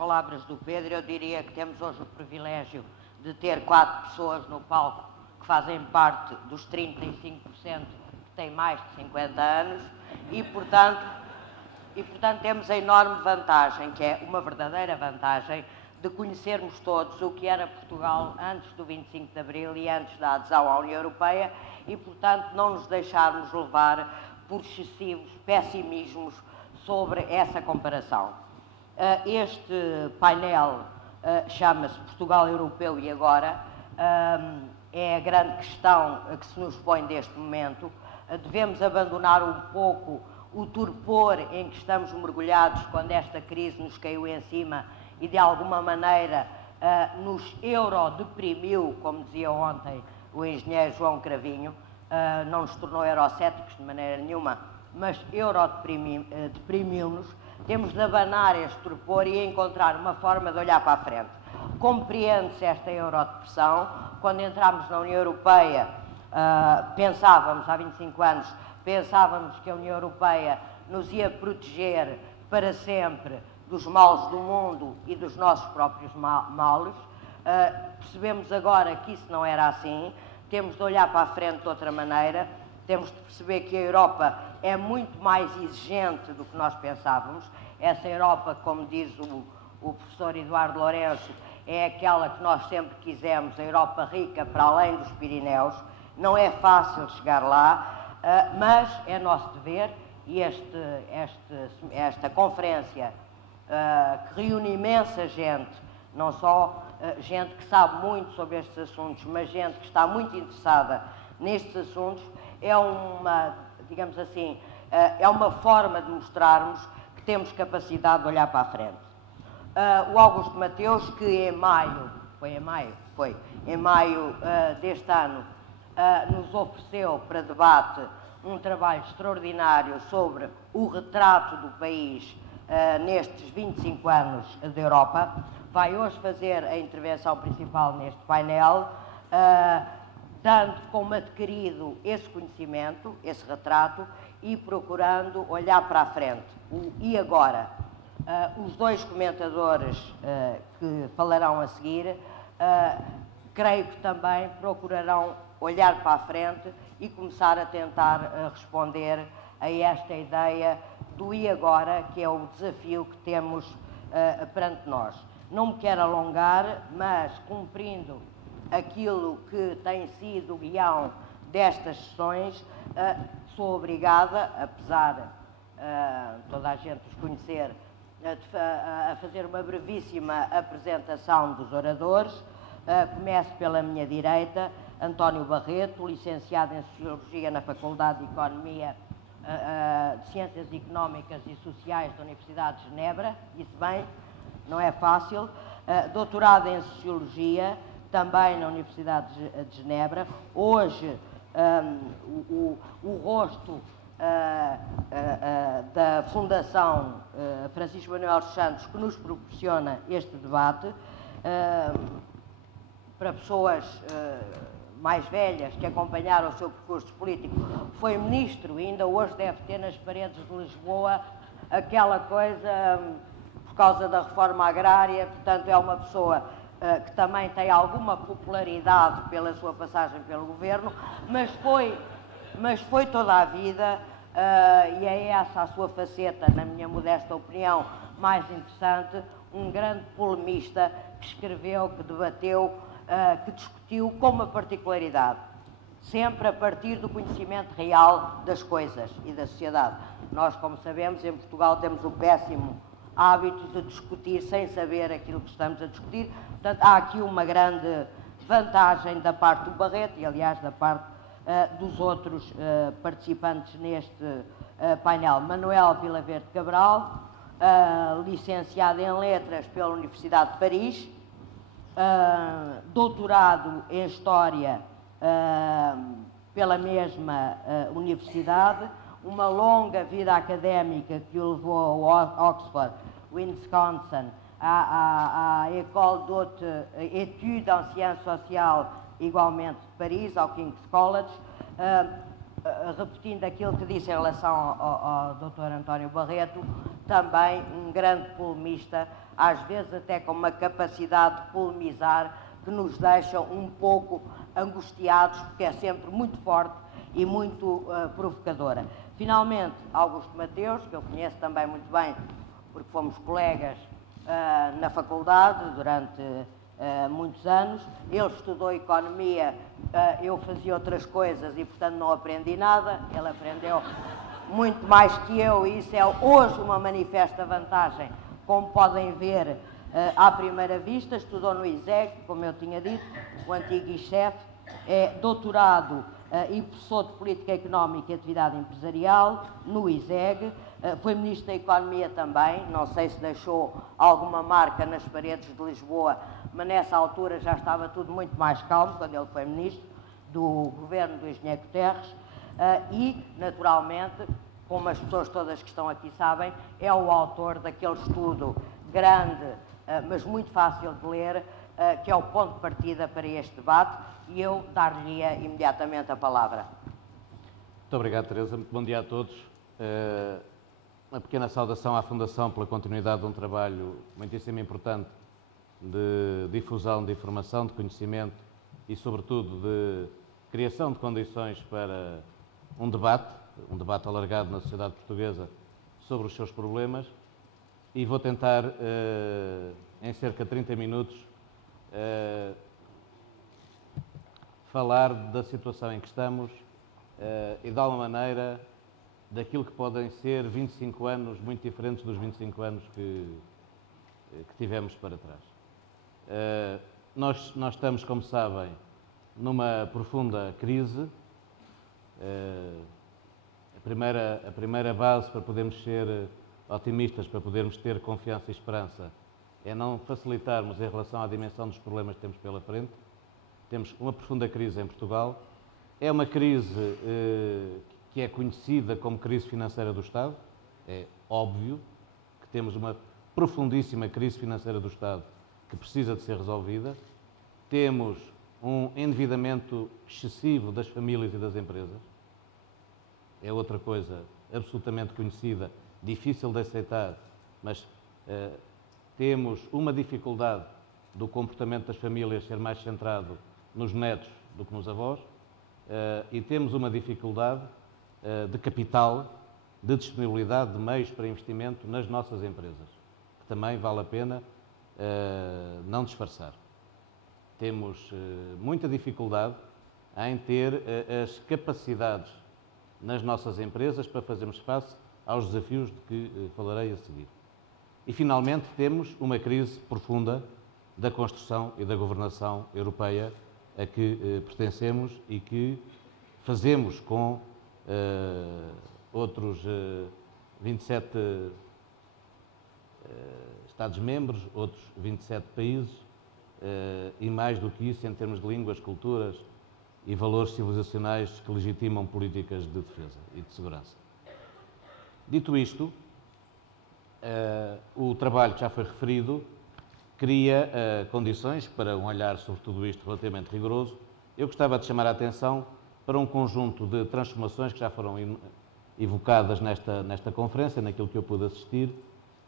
palavras do Pedro, eu diria que temos hoje o privilégio de ter 4 pessoas no palco que fazem parte dos 35% que têm mais de 50 anos e, portanto, temos a enorme vantagem, que é uma verdadeira vantagem, de conhecermos todos o que era Portugal antes do 25 de Abril e antes da adesão à União Europeia e, portanto, não nos deixarmos levar por excessivos pessimismos sobre essa comparação. Este painel chama-se Portugal Europeu e Agora, é a grande questão que se nos põe neste momento. Devemos abandonar um pouco o torpor em que estamos mergulhados quando esta crise nos caiu em cima e, de alguma maneira, nos eurodeprimiu, como dizia ontem o engenheiro João Cravinho, não nos tornou eurocéticos de maneira nenhuma, mas eurodeprimiu-nos. Temos de abanar este torpor e encontrar uma forma de olhar para a frente. Compreende-se esta eurodepressão. Quando entramos na União Europeia, pensávamos, há 25 anos, pensávamos que a União Europeia nos ia proteger para sempre dos males do mundo e dos nossos próprios males. Percebemos agora que isso não era assim. Temos de olhar para a frente de outra maneira. Temos de perceber que a Europa é muito mais exigente do que nós pensávamos. Essa Europa, como diz o professor Eduardo Lourenço, é aquela que nós sempre quisemos, a Europa rica para além dos Pirineus. Não é fácil chegar lá, mas é nosso dever e esta conferência, que reúne imensa gente, não só gente que sabe muito sobre estes assuntos, mas gente que está muito interessada nestes assuntos, é uma, digamos assim, é uma forma de mostrarmos que temos capacidade de olhar para a frente. O Augusto Mateus, que em maio deste ano, nos ofereceu para debate um trabalho extraordinário sobre o retrato do país nestes 25 anos da Europa, vai hoje fazer a intervenção principal neste painel, dando como adquirido esse conhecimento, esse retrato, e procurando olhar para a frente. E agora? Os dois comentadores que falarão a seguir, creio que também procurarão olhar para a frente e começar a tentar responder a esta ideia do e agora, que é o desafio que temos perante nós. Não me quero alongar, mas cumprindo aquilo que tem sido o guião destas sessões, sou obrigada, apesar de toda a gente os conhecer, a fazer uma brevíssima apresentação dos oradores. Começo pela minha direita, António Barreto, licenciado em Sociologia na Faculdade de Economia, de Ciências Económicas e Sociais da Universidade de Genebra, disse bem, não é fácil, doutorado em Sociologia, também na Universidade de Genebra. Hoje, o rosto da Fundação Francisco Manuel dos Santos, que nos proporciona este debate, para pessoas mais velhas que acompanharam o seu percurso político, foi ministro e ainda hoje deve ter nas paredes de Lisboa aquela coisa por causa da reforma agrária. Portanto, é uma pessoa que também tem alguma popularidade pela sua passagem pelo governo, mas foi toda a vida, e é essa a sua faceta, na minha modesta opinião, mais interessante, um grande polemista que escreveu, que debateu, que discutiu com uma particularidade, sempre a partir do conhecimento real das coisas e da sociedade. Nós, como sabemos, em Portugal temos o péssimo hábito de discutir sem saber aquilo que estamos a discutir. Portanto, há aqui uma grande vantagem da parte do Barreto e, aliás, da parte dos outros participantes neste painel. Manuel Vilaverde Cabral, licenciado em Letras pela Universidade de Paris, doutorado em História pela mesma universidade, uma longa vida académica que o levou a Oxford, Wisconsin, à École d'Haute Études en Sciences Sociales, igualmente de Paris, ao King's College. Repetindo aquilo que disse em relação ao Dr. António Barreto, também um grande polemista, às vezes até com uma capacidade de polemizar que nos deixa um pouco angustiados, porque é sempre muito forte e muito provocadora. Finalmente, Augusto Mateus, que eu conheço também muito bem, porque fomos colegas na faculdade durante muitos anos. Ele estudou economia, eu fazia outras coisas e, portanto, não aprendi nada. Ele aprendeu muito mais que eu e isso é hoje uma manifesta vantagem, como podem ver à primeira vista. Estudou no ISEG, como eu tinha dito, o antigo ICHEF, é doutorado e professor de Política Económica e Atividade Empresarial no ISEG, foi Ministro da Economia também, não sei se deixou alguma marca nas paredes de Lisboa, mas nessa altura já estava tudo muito mais calmo, quando ele foi Ministro do Governo do Engenheiro Guterres, e, naturalmente, como as pessoas todas que estão aqui sabem, é o autor daquele estudo grande, mas muito fácil de ler, que é o ponto de partida para este debate, e eu dar-lhe imediatamente a palavra. Muito obrigado, Teresa. Muito bom dia a todos. Uma pequena saudação à Fundação pela continuidade de um trabalho muitíssimo importante de difusão de informação, de conhecimento e, sobretudo, de criação de condições para um debate alargado na sociedade portuguesa sobre os seus problemas, e vou tentar, em cerca de 30 minutos, falar da situação em que estamos e, de alguma maneira, daquilo que podem ser 25 anos muito diferentes dos 25 anos que tivemos para trás. Nós estamos, como sabem, numa profunda crise. A primeira base para podermos ser otimistas, para podermos ter confiança e esperança, é não facilitarmos em relação à dimensão dos problemas que temos pela frente. Temos uma profunda crise em Portugal. É uma crise que é conhecida como crise financeira do Estado. É óbvio que temos uma profundíssima crise financeira do Estado que precisa de ser resolvida. Temos um endividamento excessivo das famílias e das empresas. É outra coisa absolutamente conhecida, difícil de aceitar, mas temos uma dificuldade do comportamento das famílias ser mais centrado nos netos do que nos avós, e temos uma dificuldade de capital, de disponibilidade de meios para investimento nas nossas empresas, que também vale a pena não disfarçar. Temos muita dificuldade em ter as capacidades nas nossas empresas para fazermos face aos desafios de que falarei a seguir. E, finalmente, temos uma crise profunda da construção e da governação europeia a que pertencemos e que fazemos com outros 27 Estados-membros, outros 27 países, e mais do que isso em termos de línguas, culturas e valores civilizacionais que legitimam políticas de defesa e de segurança. Dito isto, o trabalho que já foi referido cria condições para um olhar sobre tudo isto relativamente rigoroso. Eu gostava de chamar a atenção para um conjunto de transformações que já foram evocadas nesta conferência, naquilo que eu pude assistir,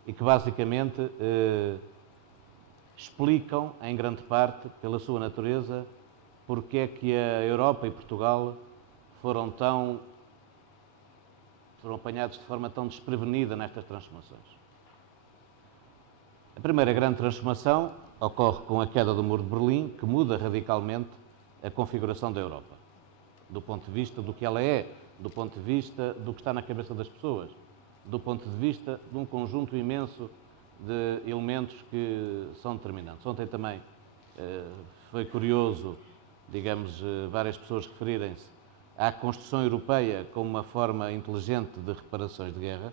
e que basicamente explicam, em grande parte, pela sua natureza, porque é que a Europa e Portugal foram apanhados de forma tão desprevenida nestas transformações. A primeira grande transformação ocorre com a queda do Muro de Berlim, que muda radicalmente a configuração da Europa, do ponto de vista do que ela é, do ponto de vista do que está na cabeça das pessoas, do ponto de vista de um conjunto imenso de elementos que são determinantes. Ontem também foi curioso, digamos, várias pessoas referirem-se à construção europeia como uma forma inteligente de reparações de guerra.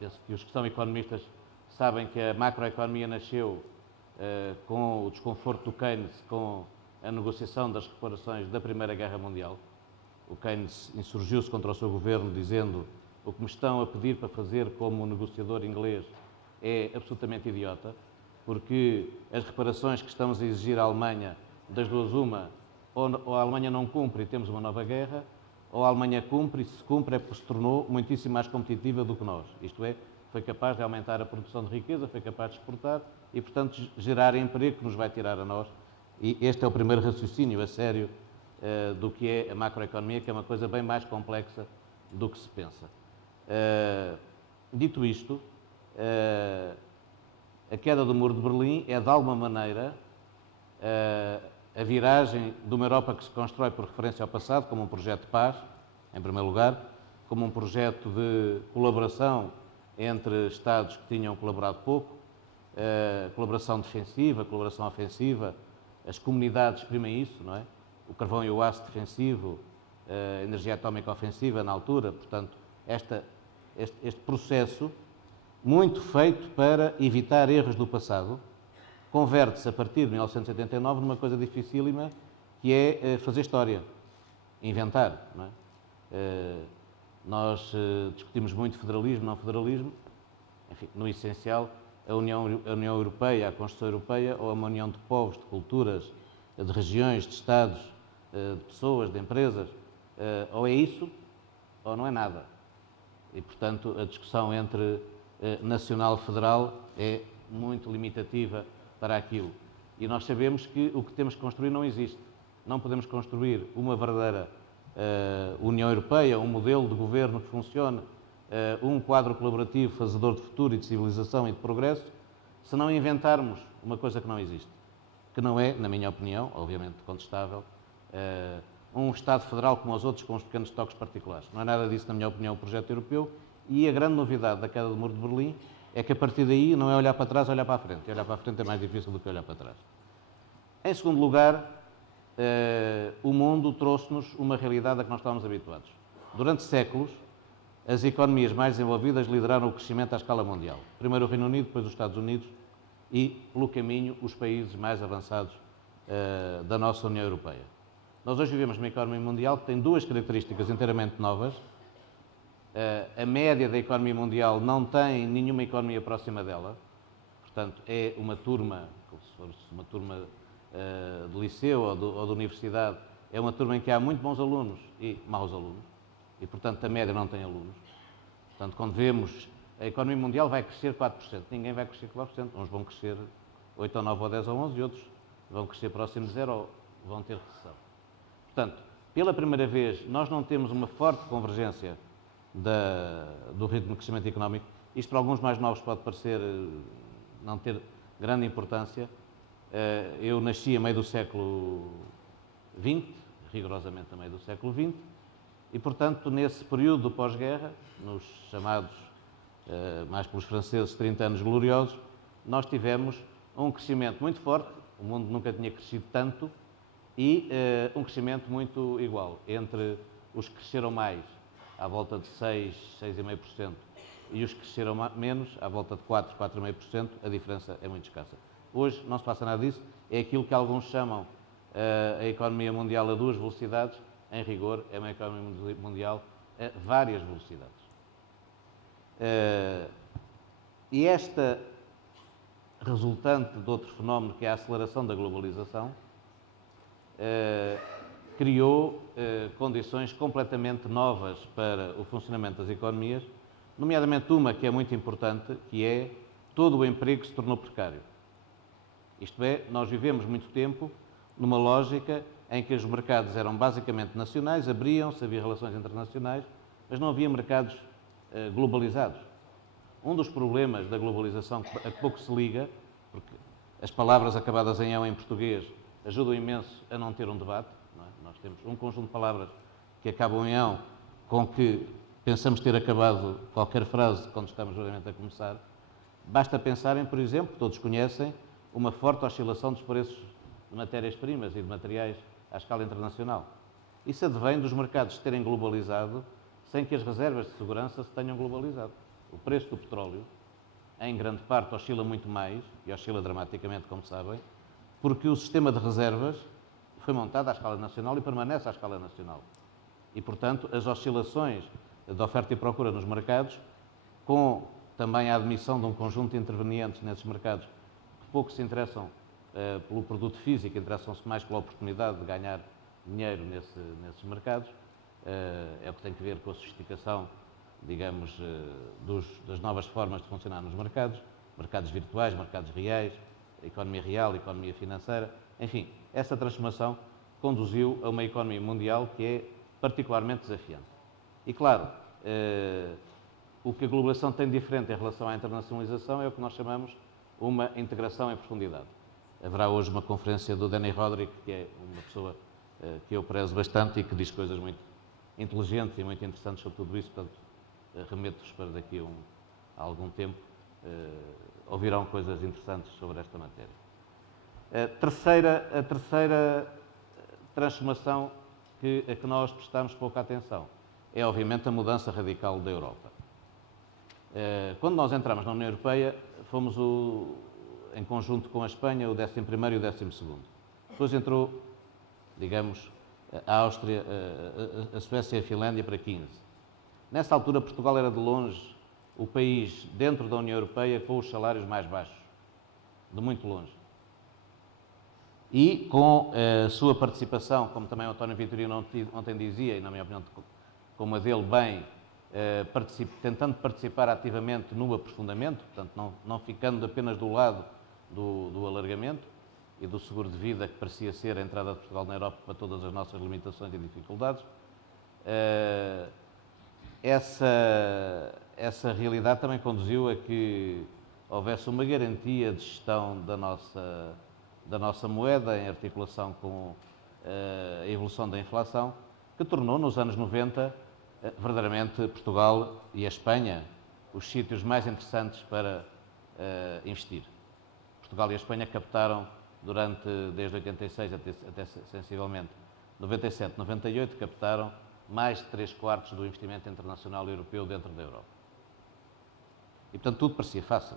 Penso que os que são economistas sabem que a macroeconomia nasceu com o desconforto do Keynes, com a negociação das reparações da Primeira Guerra Mundial. O Keynes insurgiu-se contra o seu governo dizendo: o que me estão a pedir para fazer como negociador inglês é absolutamente idiota, porque as reparações que estamos a exigir à Alemanha, das duas uma, ou a Alemanha não cumpre e temos uma nova guerra, ou a Alemanha cumpre e se cumpre é porque se tornou muitíssimo mais competitiva do que nós. Isto é, foi capaz de aumentar a produção de riqueza, foi capaz de exportar e, portanto, gerar emprego que nos vai tirar a nós. E este é o primeiro raciocínio a sério do que é a macroeconomia, que é uma coisa bem mais complexa do que se pensa. Dito isto, a queda do Muro de Berlim é, de alguma maneira, a viragem de uma Europa que se constrói por referência ao passado, como um projeto de paz, em primeiro lugar, como um projeto de colaboração entre Estados que tinham colaborado pouco, colaboração defensiva, colaboração ofensiva, as comunidades exprimem isso, não é? O carvão e o aço defensivo, a energia atómica ofensiva na altura, portanto, este processo, muito feito para evitar erros do passado, converte-se a partir de 1989 numa coisa dificílima, que é fazer história, inventar, não é? Nós discutimos muito federalismo, não federalismo, enfim, no essencial, a União Europeia, a Constituição Europeia, ou uma união de povos, de culturas, de regiões, de Estados, de pessoas, de empresas, ou é isso, ou não é nada. E, portanto, a discussão entre nacional e federal é muito limitativa para aquilo. E nós sabemos que o que temos que construir não existe. Não podemos construir uma verdadeira União Europeia, um modelo de governo que funcione, um quadro colaborativo fazedor de futuro e de civilização e de progresso, se não inventarmos uma coisa que não existe. Que não é, na minha opinião, obviamente contestável, um Estado federal como os outros, com os pequenos toques particulares. Não é nada disso, na minha opinião, o projeto europeu. E a grande novidade da queda do Muro de Berlim é que, a partir daí, não é olhar para trás, é olhar para a frente. E olhar para a frente é mais difícil do que olhar para trás. Em segundo lugar, o mundo trouxe-nos uma realidade a que nós estávamos habituados. Durante séculos, as economias mais desenvolvidas lideraram o crescimento à escala mundial. Primeiro o Reino Unido, depois os Estados Unidos e, pelo caminho, os países mais avançados da nossa União Europeia. Nós hoje vivemos numa economia mundial que tem duas características inteiramente novas. A média da economia mundial não tem nenhuma economia próxima dela. Portanto, é uma turma, como se fosse uma turma de liceu ou de universidade, é uma turma em que há muito bons alunos e maus alunos. E, portanto, a média não tem alunos. Portanto, quando vemos a economia mundial vai crescer 4%, ninguém vai crescer 4%. Uns vão crescer 8 ou 9 ou 10 ou 11 e outros vão crescer próximo de zero ou vão ter recessão. Portanto, pela primeira vez, nós não temos uma forte convergência do ritmo de crescimento económico. Isto para alguns mais novos pode parecer não ter grande importância. Eu nasci a meio do século XX, rigorosamente a meio do século XX, e, portanto, nesse período do pós-guerra, nos chamados, mais pelos franceses, 30 anos gloriosos, nós tivemos um crescimento muito forte, o mundo nunca tinha crescido tanto, e um crescimento muito igual, entre os que cresceram mais, à volta de 6, 6,5%, e os que cresceram menos, à volta de 4, 4,5%, a diferença é muito escassa. Hoje não se passa nada disso, é aquilo que alguns chamam a economia mundial a duas velocidades, em rigor é uma economia mundial a várias velocidades. E esta resultante de outro fenómeno, que é a aceleração da globalização, criou condições completamente novas para o funcionamento das economias, nomeadamente uma que é muito importante, que é todo o emprego se tornou precário. Isto é, nós vivemos muito tempo numa lógica em que os mercados eram basicamente nacionais, abriam-se, havia relações internacionais, mas não havia mercados globalizados. Um dos problemas da globalização, a que pouco se liga, porque as palavras acabadas em "ão" em português ajudam imenso a não ter um debate, não é? Nós temos um conjunto de palavras que acabam em "ão", com que pensamos ter acabado qualquer frase quando estamos realmente a começar. Basta pensarem, por exemplo, que todos conhecem, uma forte oscilação dos preços de matérias-primas e de materiais à escala internacional. Isso advém dos mercados se terem globalizado sem que as reservas de segurança se tenham globalizado. O preço do petróleo, em grande parte, oscila muito mais, e oscila dramaticamente, como sabem, porque o sistema de reservas foi montado à escala nacional e permanece à escala nacional. E, portanto, as oscilações de oferta e procura nos mercados, com também a admissão de um conjunto de intervenientes nesses mercados que pouco se interessam pelo produto físico, interessam-se mais pela oportunidade de ganhar dinheiro nesses mercados, é o que tem a ver com a sofisticação digamos, das novas formas de funcionar nos mercados virtuais, mercados reais, economia real, economia financeira, enfim, essa transformação conduziu a uma economia mundial que é particularmente desafiante. E claro, o que a globalização tem de diferente em relação à internacionalização é o que nós chamamos uma integração em profundidade. Haverá hoje uma conferência do Danny Roderick, que é uma pessoa que eu prezo bastante e que diz coisas muito inteligentes e muito interessantes sobre tudo isso, portanto, remeto-vos para daqui a algum tempo, ouvirão coisas interessantes sobre esta matéria. A terceira transformação a que nós prestamos pouca atenção é, obviamente, a mudança radical da Europa. Quando nós entramos na União Europeia, fomos, em conjunto com a Espanha, o 11º e o 12º. Depois entrou, digamos, a Áustria, a Suécia e a Finlândia para 15. Nessa altura, Portugal era de longe o país dentro da União Europeia com os salários mais baixos, de muito longe. E com a sua participação, como também o António Vitorino ontem dizia, e na minha opinião, como a dele bem, tentando participar ativamente no aprofundamento, portanto, não ficando apenas do lado do alargamento e do seguro de vida que parecia ser a entrada de Portugal na Europa para todas as nossas limitações e dificuldades. Essa realidade também conduziu a que houvesse uma garantia de gestão da nossa moeda em articulação com a evolução da inflação, que tornou nos anos 90 verdadeiramente Portugal e a Espanha os sítios mais interessantes para investir. Portugal e a Espanha captaram desde 86 até sensivelmente 97, 98, captaram mais de 3/4 do investimento internacional europeu dentro da Europa. E, portanto, tudo parecia fácil.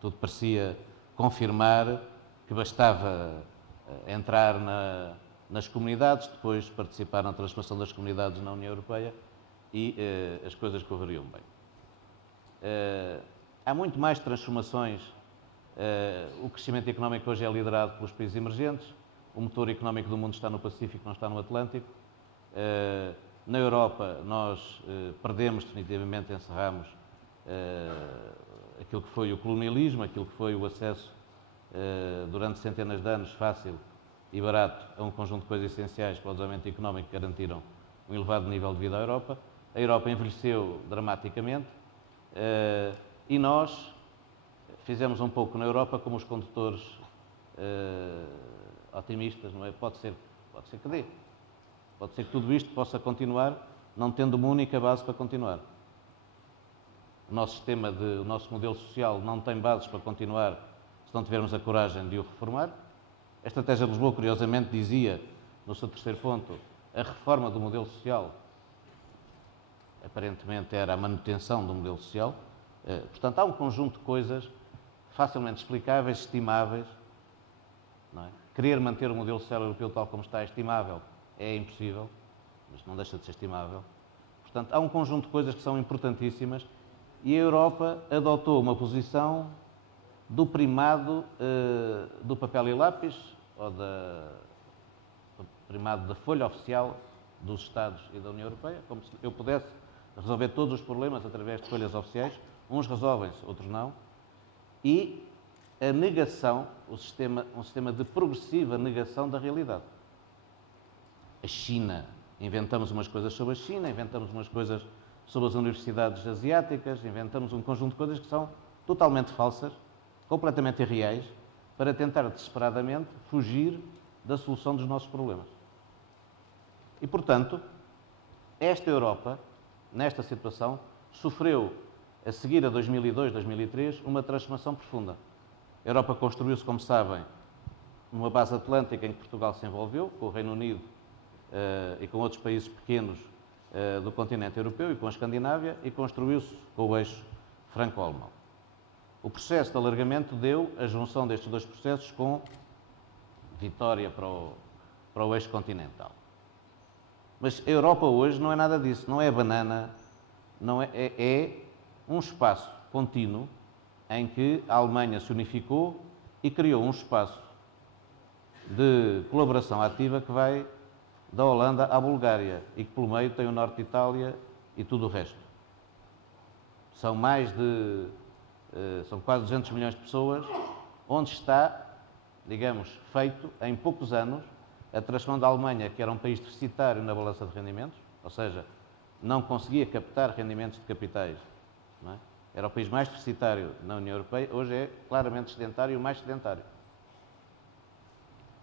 Tudo parecia confirmar que bastava entrar nas comunidades, depois participar na transformação das comunidades na União Europeia e as coisas correriam bem. Há muito mais transformações. O crescimento económico hoje é liderado pelos países emergentes. O motor económico do mundo está no Pacífico, não está no Atlântico. Na Europa, nós perdemos definitivamente, encerramos aquilo que foi o colonialismo, aquilo que foi o acesso durante centenas de anos fácil e barato a um conjunto de coisas essenciais para o desenvolvimento económico que garantiram um elevado nível de vida à Europa. A Europa envelheceu dramaticamente e nós fizemos um pouco na Europa como os condutores otimistas, não é? Pode ser que dê. Pode ser que tudo isto possa continuar, não tendo uma única base para continuar. O nosso modelo social não tem bases para continuar se não tivermos a coragem de o reformar. A Estratégia de Lisboa, curiosamente, dizia, no seu terceiro ponto, a reforma do modelo social, aparentemente era a manutenção do modelo social. Portanto, há um conjunto de coisas facilmente explicáveis, estimáveis. Não é? Querer manter o modelo social europeu tal como está é estimável, é impossível, mas não deixa de ser estimável. Portanto, há um conjunto de coisas que são importantíssimas e a Europa adotou uma posição do primado do papel e lápis, ou do primado da folha oficial dos Estados e da União Europeia, como se eu pudesse resolver todos os problemas através de folhas oficiais. Uns resolvem-se, outros não. E a negação, um sistema de progressiva negação da realidade. A China, inventamos umas coisas sobre a China, inventamos umas coisas sobre as universidades asiáticas, inventamos um conjunto de coisas que são totalmente falsas, completamente irreais, para tentar desesperadamente fugir da solução dos nossos problemas. E, portanto, esta Europa, nesta situação, sofreu, a seguir a 2002, 2003, uma transformação profunda. A Europa construiu-se, como sabem, numa base atlântica em que Portugal se envolveu, com o Reino Unido e com outros países pequenos do continente europeu e com a Escandinávia, e construiu-se com o eixo franco-alemão. O processo de alargamento deu a junção destes dois processos com vitória para o eixo continental. Mas a Europa hoje não é nada disso, não é banana, é um espaço contínuo em que a Alemanha se unificou e criou um espaço de colaboração ativa que vai da Holanda à Bulgária e que pelo meio tem o norte de Itália e tudo o resto. são são quase 200 milhões de pessoas, onde está, digamos, feito em poucos anos a transformação da Alemanha, que era um país deficitário na balança de rendimentos, ou seja, não conseguia captar rendimentos de capitais, não é? Era o país mais deficitário na União Europeia, hoje é claramente sedentário e o mais sedentário.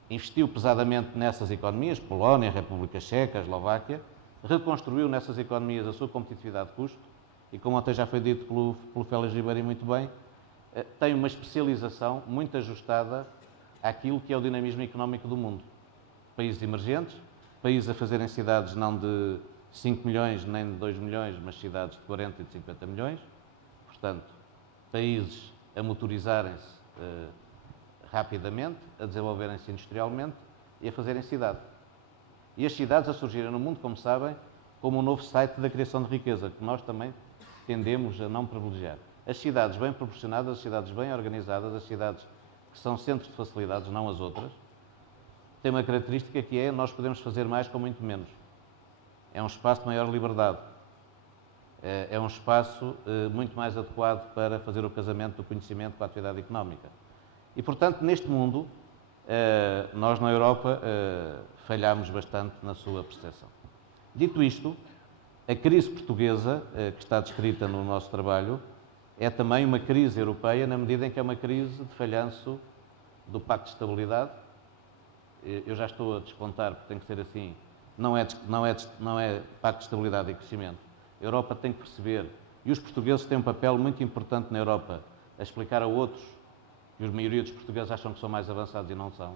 Investiu pesadamente nessas economias, Polónia, República Checa, Eslováquia, reconstruiu nessas economias a sua competitividade de custo e, como ontem já foi dito pelo Félix Ribeiro muito bem, tem uma especialização muito ajustada àquilo que é o dinamismo económico do mundo. Países emergentes, países a fazerem cidades não de 5 milhões nem de 2 milhões, mas cidades de 40 e de 50 milhões. Portanto, países a motorizarem-se rapidamente, a desenvolverem-se industrialmente e a fazerem cidade. E as cidades a surgirem no mundo, como sabem, como um novo site da criação de riqueza, que nós também tendemos a não privilegiar. As cidades bem proporcionadas, as cidades bem organizadas, as cidades que são centros de facilidades, não as outras, têm uma característica que é nós podemos fazer mais com muito menos. É um espaço de maior liberdade. É um espaço muito mais adequado para fazer o casamento do conhecimento com a atividade económica. E, portanto, neste mundo, nós na Europa falhámos bastante na sua percepção. Dito isto, a crise portuguesa, que está descrita no nosso trabalho, é também uma crise europeia, na medida em que é uma crise de falhanço do Pacto de Estabilidade. Eu já estou a descontar, porque tem que ser assim, não é Pacto de Estabilidade e Crescimento. A Europa tem que perceber, e os portugueses têm um papel muito importante na Europa, a explicar a outros, que a maioria dos portugueses acham que são mais avançados e não são,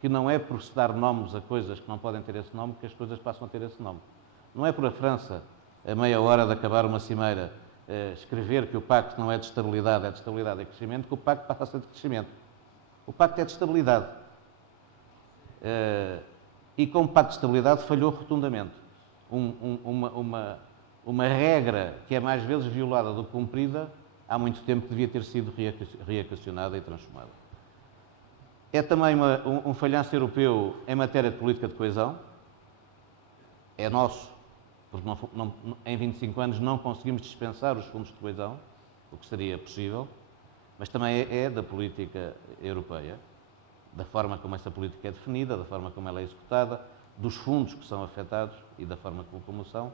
que não é por se dar nomes a coisas que não podem ter esse nome que as coisas passam a ter esse nome. Não é por a França, a meia hora de acabar uma cimeira, escrever que o Pacto não é de estabilidade, é de estabilidade e crescimento, que o Pacto passa a ser de crescimento. O Pacto é de estabilidade. E com o Pacto de Estabilidade falhou rotundamente. Uma regra que é mais vezes violada do que cumprida, há muito tempo que devia ter sido reequacionada e transformada. É também um falhanço europeu em matéria de política de coesão. É nosso, porque em 25 anos não conseguimos dispensar os fundos de coesão, o que seria possível, mas também é da política europeia, da forma como essa política é definida, da forma como ela é executada, dos fundos que são afetados e da forma como são.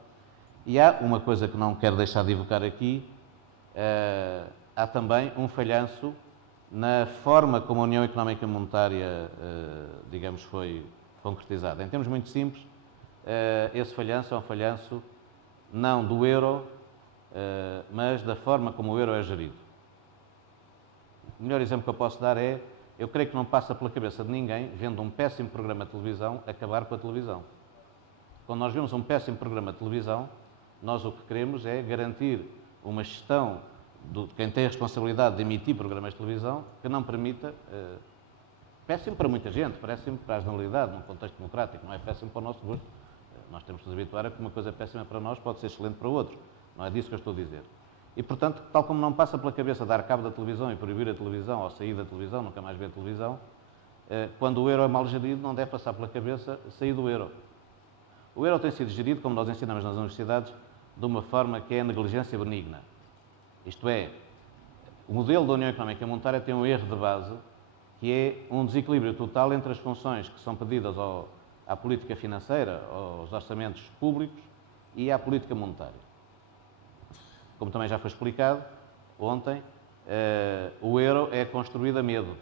E há uma coisa que não quero deixar de evocar aqui, há também um falhanço na forma como a União Económica e Monetária, digamos, foi concretizada. Em termos muito simples, esse falhanço é um falhanço não do euro, mas da forma como o euro é gerido. O melhor exemplo que eu posso dar é, eu creio que não passa pela cabeça de ninguém, vendo um péssimo programa de televisão, acabar com a televisão. Quando nós vemos um péssimo programa de televisão, nós o que queremos é garantir uma gestão de quem tem a responsabilidade de emitir programas de televisão que não permita, péssimo para muita gente, péssimo para a generalidade, num contexto democrático, não é péssimo para o nosso gosto. Nós temos que nos habituar a que uma coisa péssima para nós pode ser excelente para outros. Não é disso que eu estou a dizer. E, portanto, tal como não passa pela cabeça dar cabo da televisão e proibir a televisão ou sair da televisão, nunca mais ver a televisão, quando o euro é mal gerido, não deve passar pela cabeça sair do euro. O euro tem sido gerido, como nós ensinamos nas universidades, de uma forma que é a negligência benigna. Isto é, o modelo da União Económica e Monetária tem um erro de base, que é um desequilíbrio total entre as funções que são pedidas à política financeira, aos orçamentos públicos e à política monetária. Como também já foi explicado ontem, o euro é construído a medo.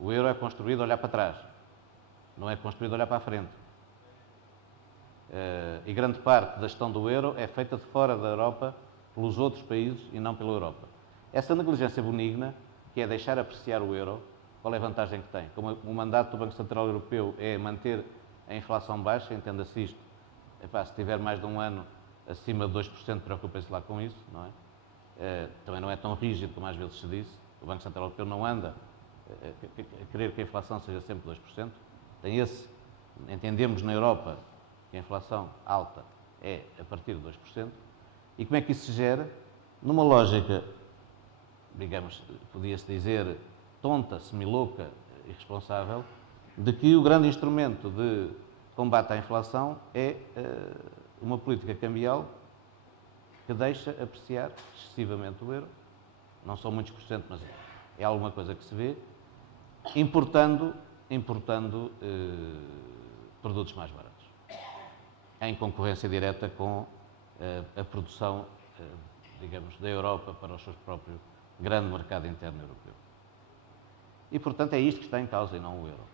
O euro é construído a olhar para trás, não é construído a olhar para a frente. E grande parte da gestão do euro é feita de fora da Europa, pelos outros países e não pela Europa. Essa negligência benigna, que é deixar apreciar o euro, qual é a vantagem que tem? Como o mandato do Banco Central Europeu é manter a inflação baixa, entenda-se isto, se tiver mais de um ano acima de 2%, preocupem-se lá com isso, não é? Também não é tão rígido como às vezes se diz. O Banco Central Europeu não anda a querer que a inflação seja sempre 2%. Entendemos na Europa que a inflação alta é a partir de 2%. E como é que isso se gera? Numa lógica, digamos, podia-se dizer, tonta, semilouca, irresponsável, de que o grande instrumento de combate à inflação é uma política cambial que deixa apreciar excessivamente o euro, não são muitos por cento, mas é alguma coisa que se vê, importando produtos mais baratos, em concorrência direta com a produção, digamos, da Europa para o seu próprio grande mercado interno europeu. E, portanto, é isto que está em causa e não o euro.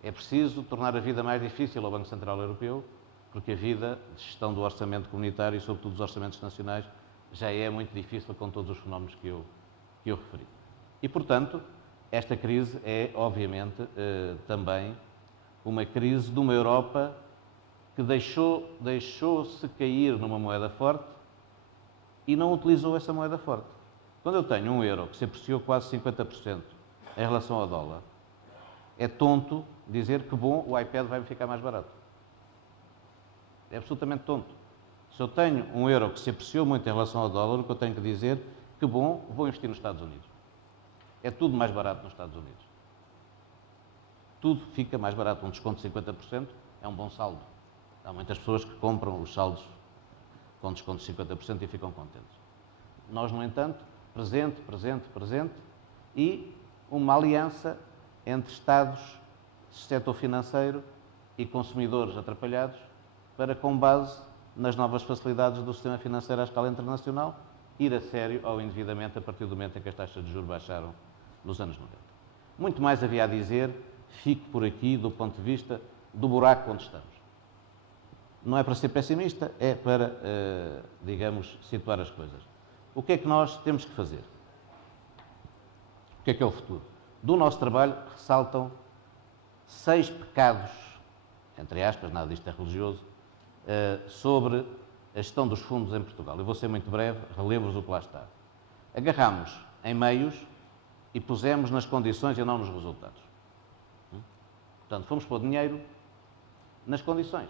É preciso tornar a vida mais difícil ao Banco Central Europeu, porque a vida de gestão do orçamento comunitário e, sobretudo, dos orçamentos nacionais, já é muito difícil com todos os fenómenos que eu referi. E, portanto, esta crise é, obviamente, também uma crise de uma Europa que deixou-se cair numa moeda forte e não utilizou essa moeda forte. Quando eu tenho um euro que se apreciou quase 50% em relação ao dólar, é tonto dizer que, bom, o iPad vai-me ficar mais barato. É absolutamente tonto. Se eu tenho um euro que se apreciou muito em relação ao dólar, o que eu tenho que dizer, que bom, vou investir nos Estados Unidos. É tudo mais barato nos Estados Unidos. Tudo fica mais barato. Um desconto de 50% é um bom saldo. Há muitas pessoas que compram os saldos com desconto de 50% e ficam contentes. Nós, no entanto, presente e uma aliança entre Estados, setor financeiro e consumidores atrapalhados para, com base nas novas facilidades do sistema financeiro à escala internacional, ir a sério ao endividamento a partir do momento em que as taxas de juros baixaram nos anos 90. Muito mais havia a dizer, fico por aqui do ponto de vista do buraco onde estamos. Não é para ser pessimista, é para, digamos, situar as coisas. O que é que nós temos que fazer? O que é o futuro? Do nosso trabalho ressaltam 6 pecados, entre aspas, nada disto é religioso, sobre a gestão dos fundos em Portugal. Eu vou ser muito breve, relembro-vos o que lá está. Agarramos em meios e pusemos nas condições e não nos resultados. Portanto, fomos pôr dinheiro nas condições.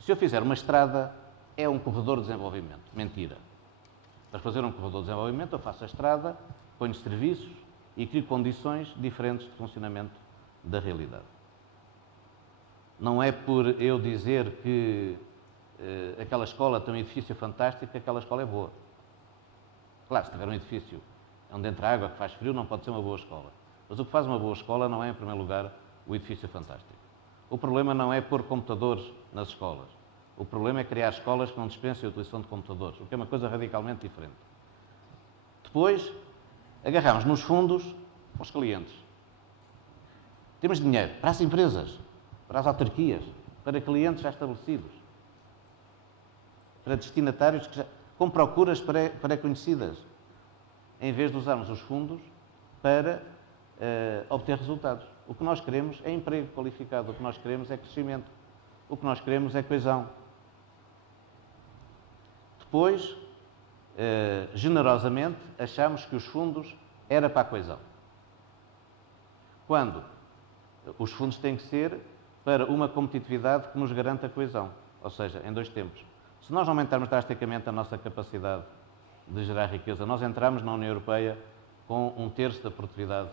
Se eu fizer uma estrada, é um corredor de desenvolvimento. Mentira. Para fazer um corredor de desenvolvimento, eu faço a estrada, ponho serviços e crio condições diferentes de funcionamento da realidade. Não é por eu dizer que aquela escola tem um edifício fantástico que aquela escola é boa. Claro, se tiver um edifício onde entra água, que faz frio, não pode ser uma boa escola. Mas o que faz uma boa escola não é, em primeiro lugar, o edifício fantástico. O problema não é pôr computadores nas escolas. O problema é criar escolas que não dispensem a utilização de computadores, o que é uma coisa radicalmente diferente. Depois, agarramos nos fundos para os clientes. Temos dinheiro para as empresas, para as autarquias, para clientes já estabelecidos, para destinatários com procuras pré-conhecidas, em vez de usarmos os fundos para obter resultados. O que nós queremos é emprego qualificado, o que nós queremos é crescimento, o que nós queremos é coesão. Depois, generosamente, achamos que os fundos era para a coesão. Quando os fundos têm que ser para uma competitividade que nos garanta a coesão, ou seja, em 2 tempos. Se nós aumentarmos drasticamente a nossa capacidade de gerar riqueza, nós entramos na União Europeia com 1/3 da produtividade,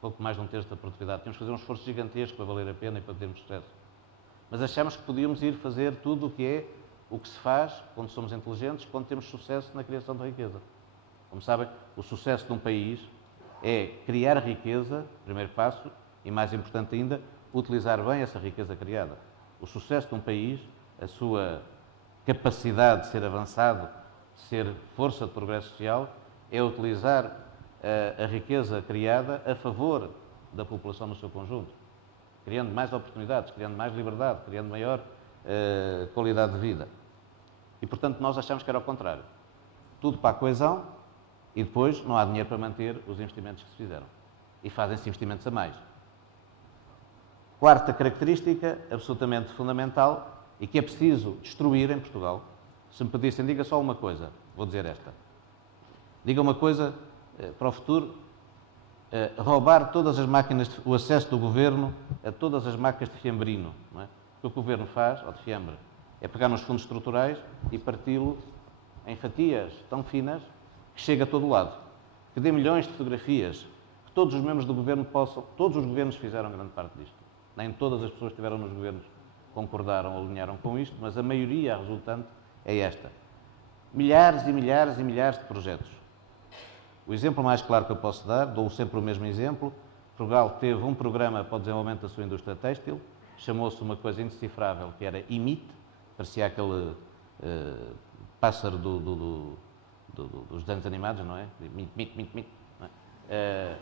pouco mais de 1/3 da produtividade. Temos que fazer um esforço gigantesco para valer a pena e para termos sucesso. Mas achamos que podíamos ir fazer tudo o que se faz quando somos inteligentes, quando temos sucesso na criação de riqueza. Como sabem, o sucesso de um país é criar riqueza, primeiro passo, e mais importante ainda, utilizar bem essa riqueza criada. O sucesso de um país, a sua capacidade de ser avançado, de ser força de progresso social, é utilizar a riqueza criada a favor da população no seu conjunto, criando mais oportunidades, criando mais liberdade, criando maior qualidade de vida. E, portanto, nós achamos que era o contrário. Tudo para a coesão e depois não há dinheiro para manter os investimentos que se fizeram. E fazem-se investimentos a mais. Quarta característica, absolutamente fundamental, e que é preciso destruir em Portugal. Se me pedissem, diga só uma coisa, vou dizer esta. Diga uma coisa para o futuro, roubar todas as máquinas, o acesso do Governo a todas as máquinas de fiambrino. Não é? O que o Governo faz, ou de fiambre, é pegar nos fundos estruturais e parti-lo em fatias tão finas que chega a todo lado. Que dê milhões de fotografias, que todos os membros do Governo possam... Todos os governos fizeram grande parte disto. Nem todas as pessoas que estiveram nos governos concordaram ou alinharam com isto, mas a maioria resultante é esta. milhares e milhares e milhares de projetos. O exemplo mais claro que eu posso dar, dou sempre o mesmo exemplo, Portugal teve um programa para o desenvolvimento da sua indústria têxtil, chamou-se uma coisa indecifrável, que era IMIT, parecia aquele pássaro dos desenhos animados, não é? MIT, não é?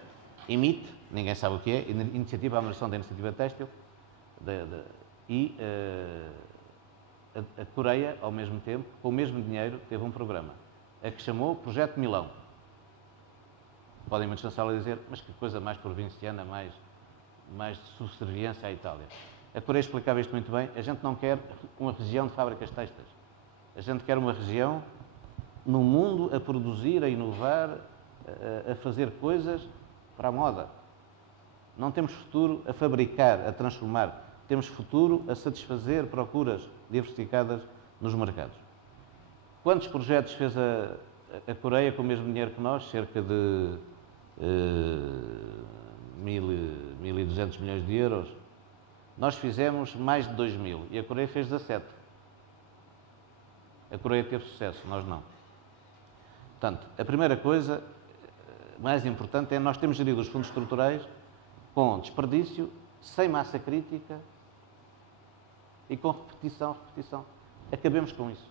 IMIT, ninguém sabe o que é, Iniciativa à Manutenção da Iniciativa Têxtil, e a Coreia, ao mesmo tempo, com o mesmo dinheiro, teve um programa, a que chamou Projeto Milão. Podem muitos na sala dizer, mas que coisa mais provinciana, mais de subserviência à Itália. A Coreia explicava isto muito bem, a gente não quer uma região de fábricas têxteis. A gente quer uma região no mundo a produzir, a inovar, a fazer coisas para a moda. Não temos futuro a fabricar, a transformar. Temos futuro a satisfazer procuras diversificadas nos mercados. Quantos projetos fez a Coreia com o mesmo dinheiro que nós? Cerca de 1.200 milhões de euros. Nós fizemos mais de 2.000 e a Coreia fez 17. A Coreia teve sucesso, nós não. Portanto, a primeira coisa mais importante é nós temos gerido os fundos estruturais com desperdício, sem massa crítica e com repetição. Acabemos com isso.